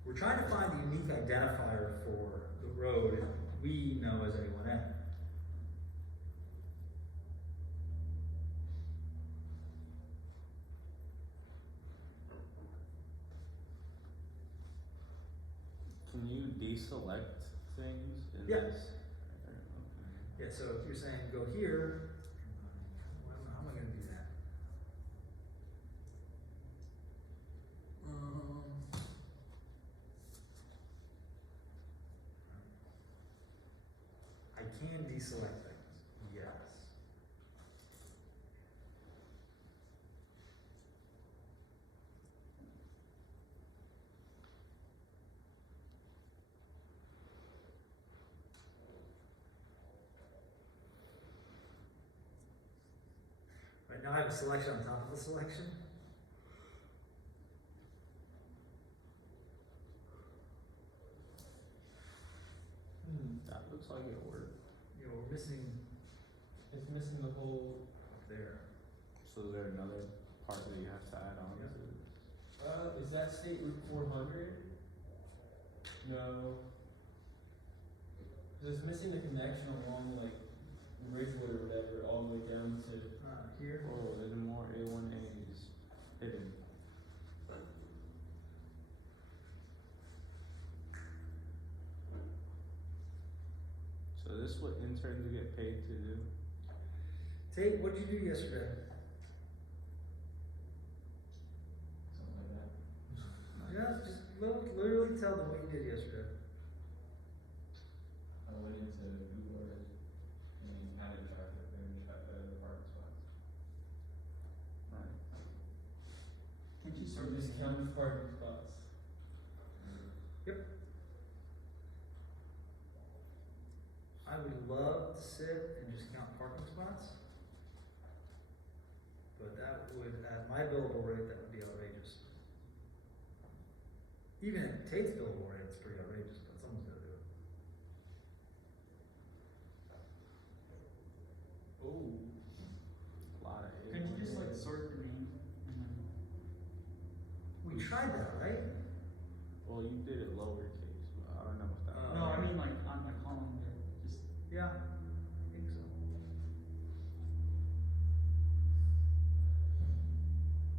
We're trying to find the unique identifier for the road we know as A1A. Can you deselect things in Yeah. this? Yeah, so if you're saying go here, how am I gonna do that? I can deselect things, yes. Right now I have a selection on top of the selection. That looks like it worked. You know, we're missing It's missing the whole, up there. So is there another part that you have to add on Yeah. to? is that State Route 400? No. It's missing the connection along like Ridgewood or whatever, all the way down to. Here. Oh, there's more A1As hidden. So this is what interns get paid to do? Tate, what did you do yesterday? Something like that. Yeah, just literally tell them what you did yesterday. I went into Google Earth and added traffic and the parking spots. Right. Can't you sort I would love to sit and just count parking spots. But that would, at my billable rate, that would be outrageous. Even at Tate's billable rate, it's pretty outrageous, but someone's gotta do it. Oh. A lot of Could you just like sort your name and then? We tried that, right? Well, you did it lowercase, but I don't know if that. No, I mean like on the column there, just. Yeah, I think so.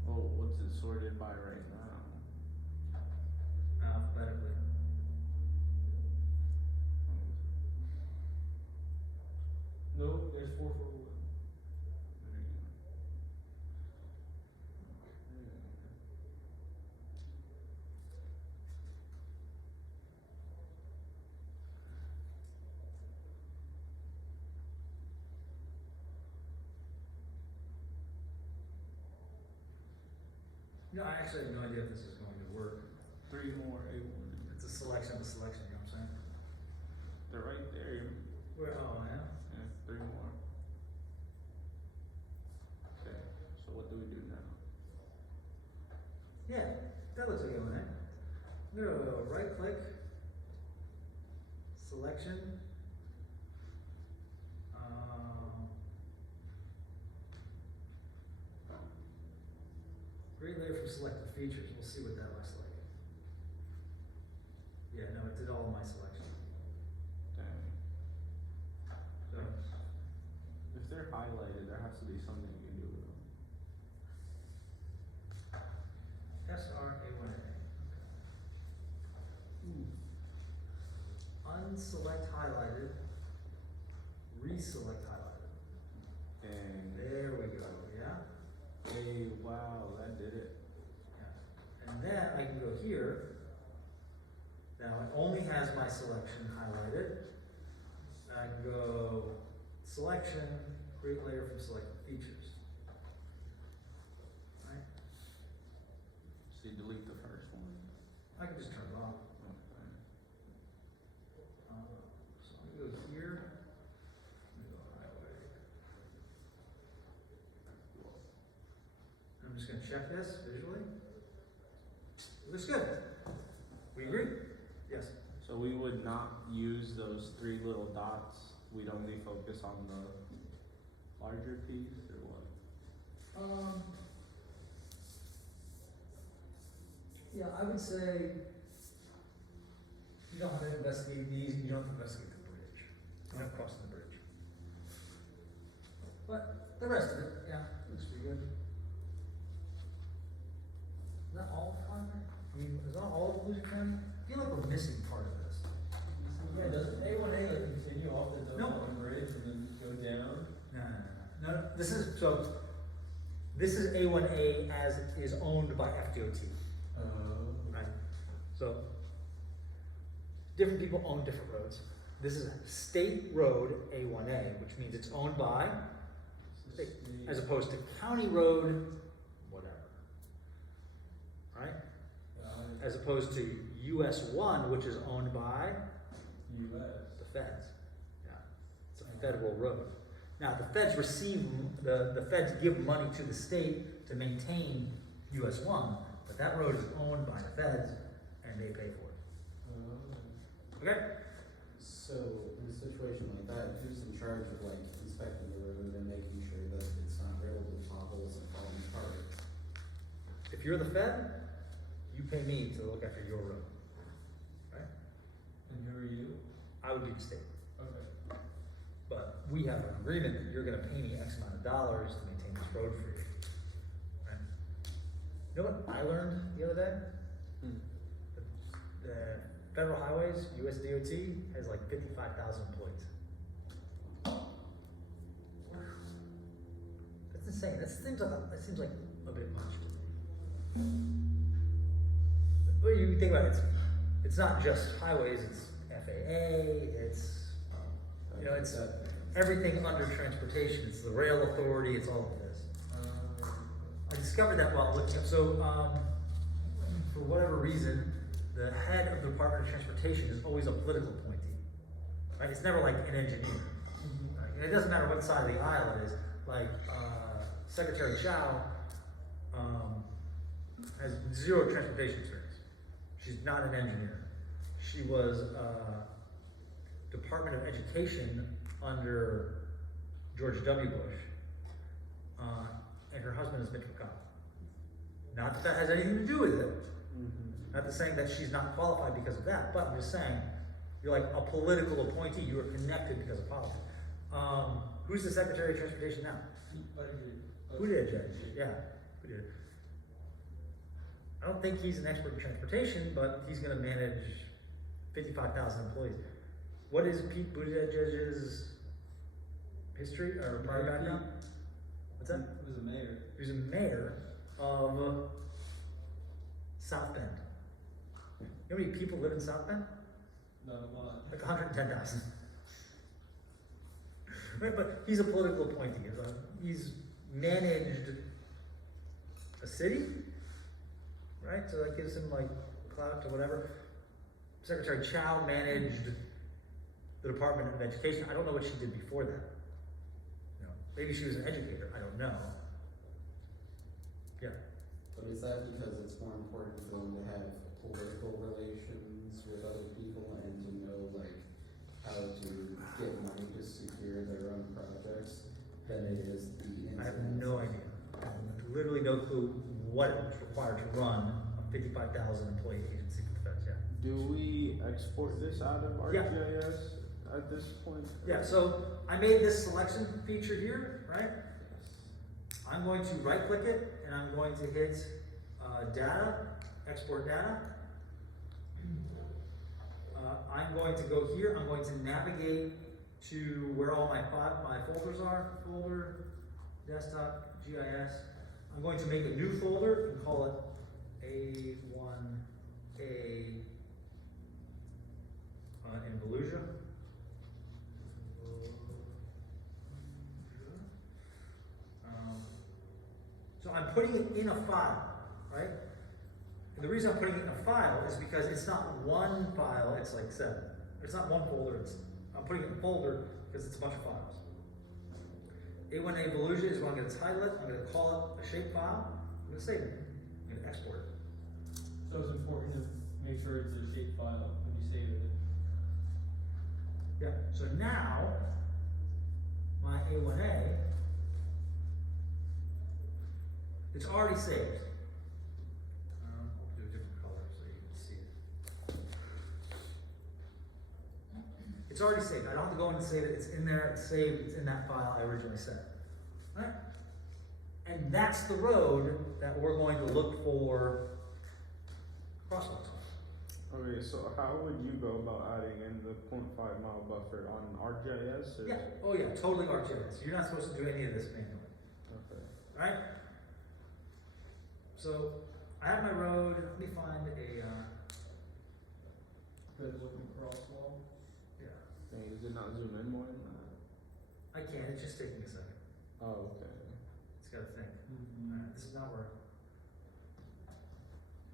Oh, what's it sorted by right now? Alphabetically. No, there's 4 for 1. There you go. No, I actually have no idea if this is going to work. 3 more A1. It's a selection of a selection, you know what I'm saying? They're right there. Where, oh, yeah? Yeah, 3 more. Okay, so what do we do now? Yeah, that looks like it, right? I'm gonna right click, selection. Create layer from selected features, we'll see what that looks like. Yeah, no, it did all of my selection. Dang. So, If they're highlighted, there has to be something you can do with them. SRA1A. Unselect highlighted, reselect highlighted. And There we go, yeah? hey, wow, that did it. Yeah. And then I can go here. Now it only has my selection highlighted. I can go selection, create layer from selected features. Right? So you delete the first one. I can just turn it off. Okay. So I go here. I'm gonna go highway. I'm just gonna check this visually. It looks good. We agree? Yes. So we would not use those 3 little dots. We'd only focus on the larger piece, or what? Yeah, I would say you don't have to investigate these, you don't have to investigate the bridge. You're not crossing the bridge. But the rest of it, yeah, looks pretty good. Is that all Farmer? I mean, is that all of Volusia County? I feel like we're missing part of this. Yeah, doesn't A1A like continue off the No. Duncan Bridge and then go down? No, this is, so, this is A1A as is owned by FDOT. Right. So, different people own different roads. This is state road A1A, which means it's owned by state, as opposed to county road, whatever. Right? As opposed to US 1, which is owned by US. the feds. Yeah. It's a federal road. Now, the feds receive, the feds give money to the state to maintain US 1, but that road is owned by the feds and they pay for it. Okay? So, in a situation like that, who's in charge of like inspecting the road and making sure that it's not riddled with potholes and falling apart? If you're the Fed, you pay me to look after your road. Right? And who are you? I would be the state. Okay. But we have an agreement that you're gonna pay me X amount of dollars to maintain this road for you. Right? You know what I learned the other day? The federal highways, US DOT, has like 55,000 employees. That's insane. That seems like a bit much to me. But you think about it, it's not just highways, it's FAA, it's it's everything under transportation. It's the rail authority, it's all of this. I discovered that while looking up. So, for whatever reason, the head of the Department of Transportation is always a political appointee. right? It's never like an engineer. Right? And it doesn't matter what side of the aisle it is. Like Secretary Chow has zero transportation experience. She's not an engineer. She was Department of Education under George W. Bush, and her husband is Mitch McConnell. Not that that has anything to do with it. Not to saying that she's not qualified because of that, but I'm just saying you're like a political appointee. You are connected because of politics. Who's the Secretary of Transportation now? Who did, Judge? Yeah, who did? I don't think he's an expert in transportation, but he's going to manage 55,000 employees. What is Pete Buttigieg's history or prior background? What's that? He was a mayor. He was a mayor of South Bend. You know how many people live in South Bend? Not a lot. Like 110,000. Right, but he's a political appointee. He's managed a city, right? So that gives him like clout or whatever. Secretary Chow managed the Department of Education. I don't know what she did before that. You know, maybe she was an educator. I don't know. Yeah. But is that because it's more important for them to have political relations with other people and to know like how to get money to secure their own projects than it is the ins I have and outs no of- idea. I have literally no clue what it's required to run a 55,000 employee agency for defense. Yeah. Do we export this out of Yeah. ArcGIS at this point? Yeah. So I made this selection feature here, right? I'm going to right click it and I'm going to hit data, export data. I'm going to go here, I'm going to navigate to where all my folders are, folder, desktop, GIS. I'm going to make a new folder and call it A1A in Volusia. So I'm putting it in a file, right? And the reason I'm putting it in a file is because it's not one file, it's like 7. It's not one folder, I'm putting it in a folder because it's a bunch of files. A1A Volusia is what I'm going to title it. I'm going to call it a shape file. I'm going to save it. I'm going to export it. So it's important to make sure it's a shape file when you save it. Yeah, so now my A1A, it's already saved. I'll do a different color so you can see it. It's already saved. I don't have to go in and save it. It's in there, it's saved, it's in that file I originally set. Alright? And that's the road that we're going to look for crosswalks on. Okay, so how would you go about adding in the 0.5 mile buffer on ArcGIS? Or? Yeah, oh yeah, totally ArcGIS. You're not supposed to do any of this manually. Okay. Alright? So, I have my road, let me find a, Good looking crosswalk. yeah, Hey, does it not zoom in more than that? I can, it's just taking a second. Oh, okay. It's gotta think. Alright, this is not where,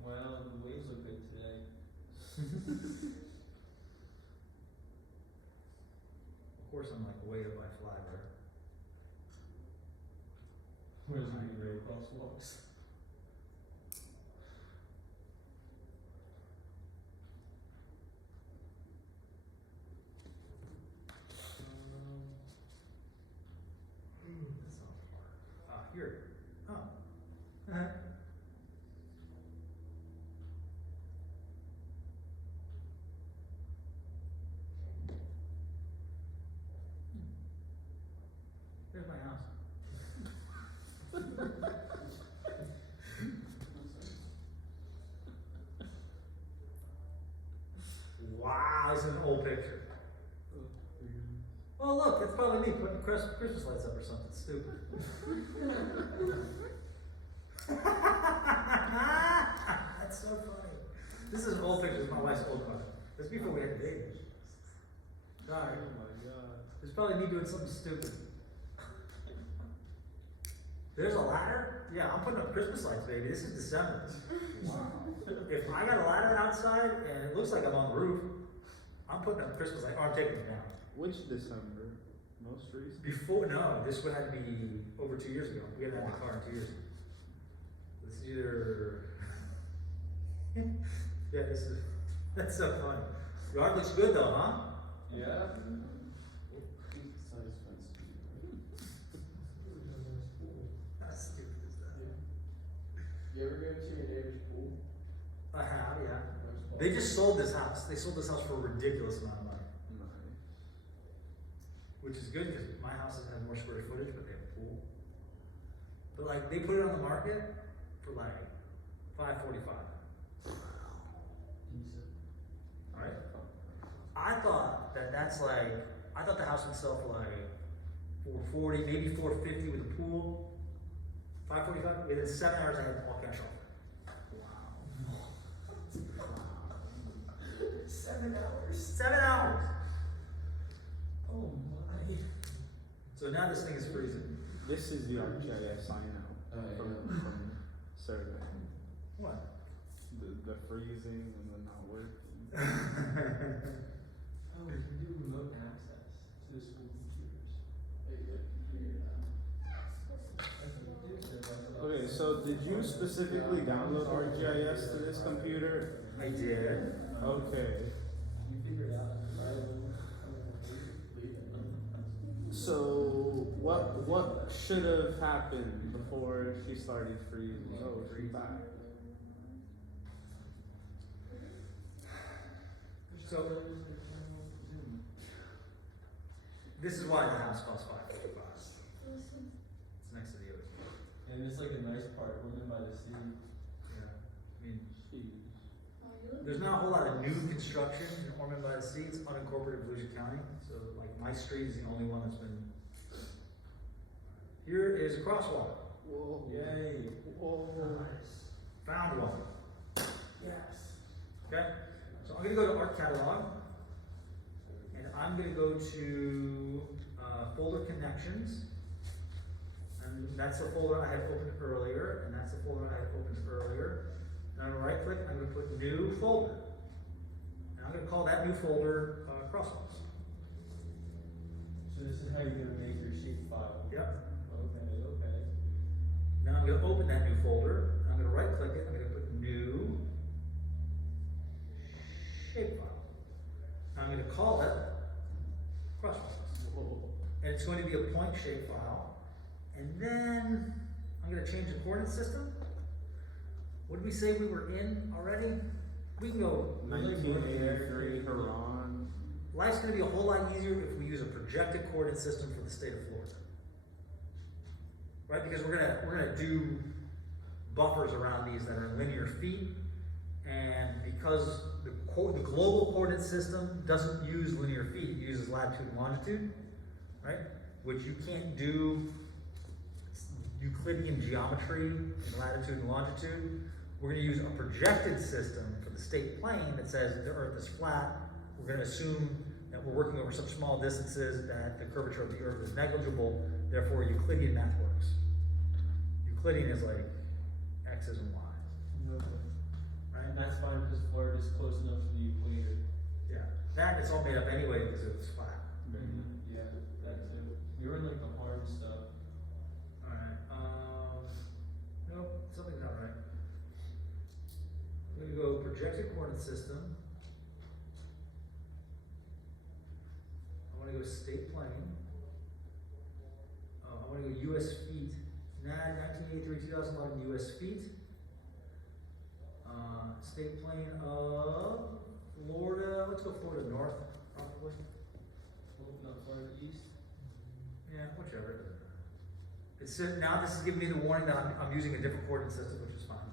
Well, the waves look good today. of course I'm like way up by Flagler. Where's the gray crosswalks? That's not far. Here. Oh. There's my house. Wow, this is an old picture. Oh look, that's probably me putting Christmas lights up or something stupid. That's so funny. This is an old picture of my wife's old car. This is before we had babies. Sorry. Oh my god. It's probably me doing something stupid. There's a ladder? Yeah, I'm putting up Christmas lights, baby. This is December. Wow. If I got a ladder outside and it looks like I'm on the roof, I'm putting up Christmas lights, or I'm taking them down. Which December? Most recent? Before, no, this would have to be over 2 years ago. We haven't had the car in 2 years. It's either. Yeah, this is, that's so funny. Yard looks good though, huh? Yeah. Size fence. How stupid is that? You ever go to your neighbor's pool? I have, yeah. They just sold this house. They sold this house for a ridiculous amount of money. Nice. Which is good because my house has more square footage, but they have a pool. But like, they put it on the market for like $545. Alright? I thought that's like, I thought the house would sell for like $440, maybe $450 with a pool. $545. Within 7 hours, I had all cash offer. 7 hours. 7 hours. Oh my. So now this thing is freezing. This is the ArcGIS sign out from survey. What? The freezing and the not working. Oh, we can do remote access to the school computers. Okay, so did you specifically download ArcGIS to this computer? I did. Okay. You figured out So what should have happened before she started freezing? Oh, she's back. So this is why the house costs $555. It's next to the other. And it's like a nice part, women by the sea. Yeah. I mean, Jeez. there's not a whole lot of new construction in Ormond by the Sea. It's unincorporated Volusia County. So like my street is the only one that's been. Here is a crosswalk. Whoa. Yay. Whoa. Found one. Yes. Okay. So I'm gonna go to Art Catalog, and I'm gonna go to folder connections, and that's the folder I had opened earlier, and that's the folder I had opened earlier. And I'm gonna right click, I'm gonna put new folder, and I'm gonna call that new folder Crosswalks. So this is how you're gonna make your shape file. Yep. Okay. Now I'm gonna open that new folder, and I'm gonna right click it, I'm gonna put new shapefile. Now I'm going to call it Crosswalks. And it's going to be a point shapefile. And then I'm going to change the coordinate system. What did we say we were in already? We can go. 1983 Haran. Life's going to be a whole lot easier if we use a projected coordinate system for the state of Florida. Right? Because we're gonna do buffers around these that are in linear feet. And because the global coordinate system doesn't use linear feet, it uses latitude and longitude, right? Which you can't do Euclidean geometry in latitude and longitude. We're going to use a projected system for the state plane that says the Earth is flat. We're going to assume that we're working over such small distances that the curvature of the Earth is negligible. Therefore, Euclidean math works. Euclidean is like X's and Y's. Right? And that's fine because Florida's close enough to the equator. Yeah, that it's all made up anyway because it's flat. Yeah, that too. You're in like the hard stuff. Alright, nope, something's not right. I'm gonna go projected coordinate system. I wanna go state plane. I wanna go US feet. NAD 1983, 2011 US feet. State plane of Florida, let's go Florida North, probably. Not far to the east. Yeah, whichever. It's now this is giving me the warning that I'm using a different coordinate system, which is fine.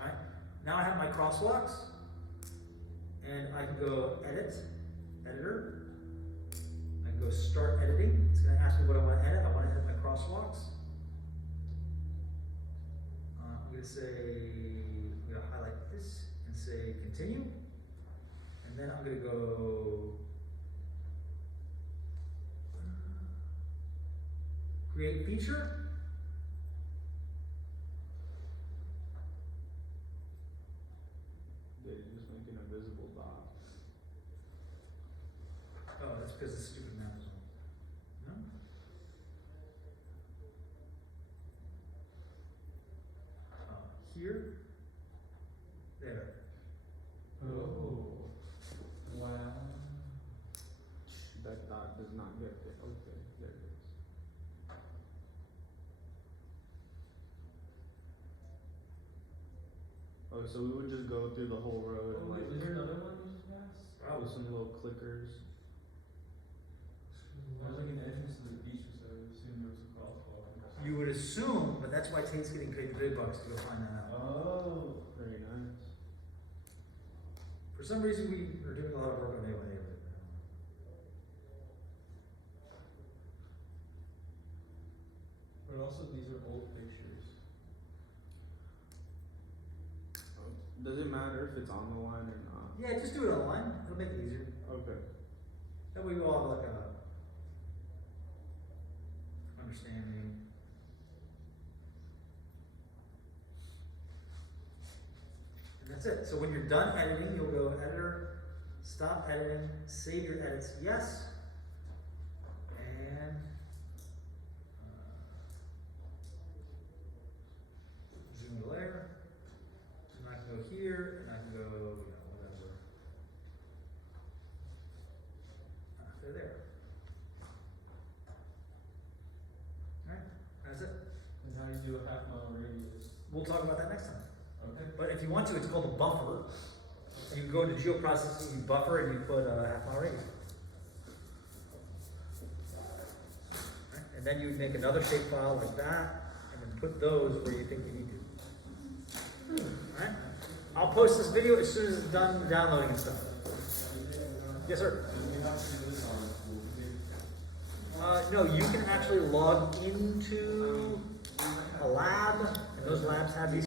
Alright, now I have my crosswalks, and I can go edit, editor. I can go start editing. It's going to ask me what I want to edit. I want to edit my crosswalks. I'm going to say, I'm going to highlight this and say continue. And then I'm going to go create feature. They just make an invisible dot. here. There. Oh. Wow. That dot does not get it. Okay, there it is. Oh, so we would just go through the whole road and Oh, like wait, was there another one you just passed? with some little clickers. That was like an entrance to the beach, so I would assume there was a crosswalk. You would assume, but that's why Tate's getting paid the big bucks to go find that out. Oh. Very nice. For some reason, we are doing a lot of work on neighborhood. But also these are old pictures. Does it matter if it's on the line or not? Yeah, just do it online. It'll make it easier. Okay. That way we all have like a understanding. And that's it. So when you're done editing, you'll go editor, stop editing, save your edits, yes. And zoom to layer. And I can go here, and I can go, whatever. They're there. Alright, that's it. And how do you do a half mile radius? We'll talk about that next time. Okay. But if you want to, it's called a buffer. You can go to geoprocessing buffer and you put a half mile radius. Alright, and then you make another shapefile like that, and then put those where you think you need to. Alright? I'll post this video as soon as it's done downloading and stuff. Yes, sir. No, you can actually log into a lab, and those labs have these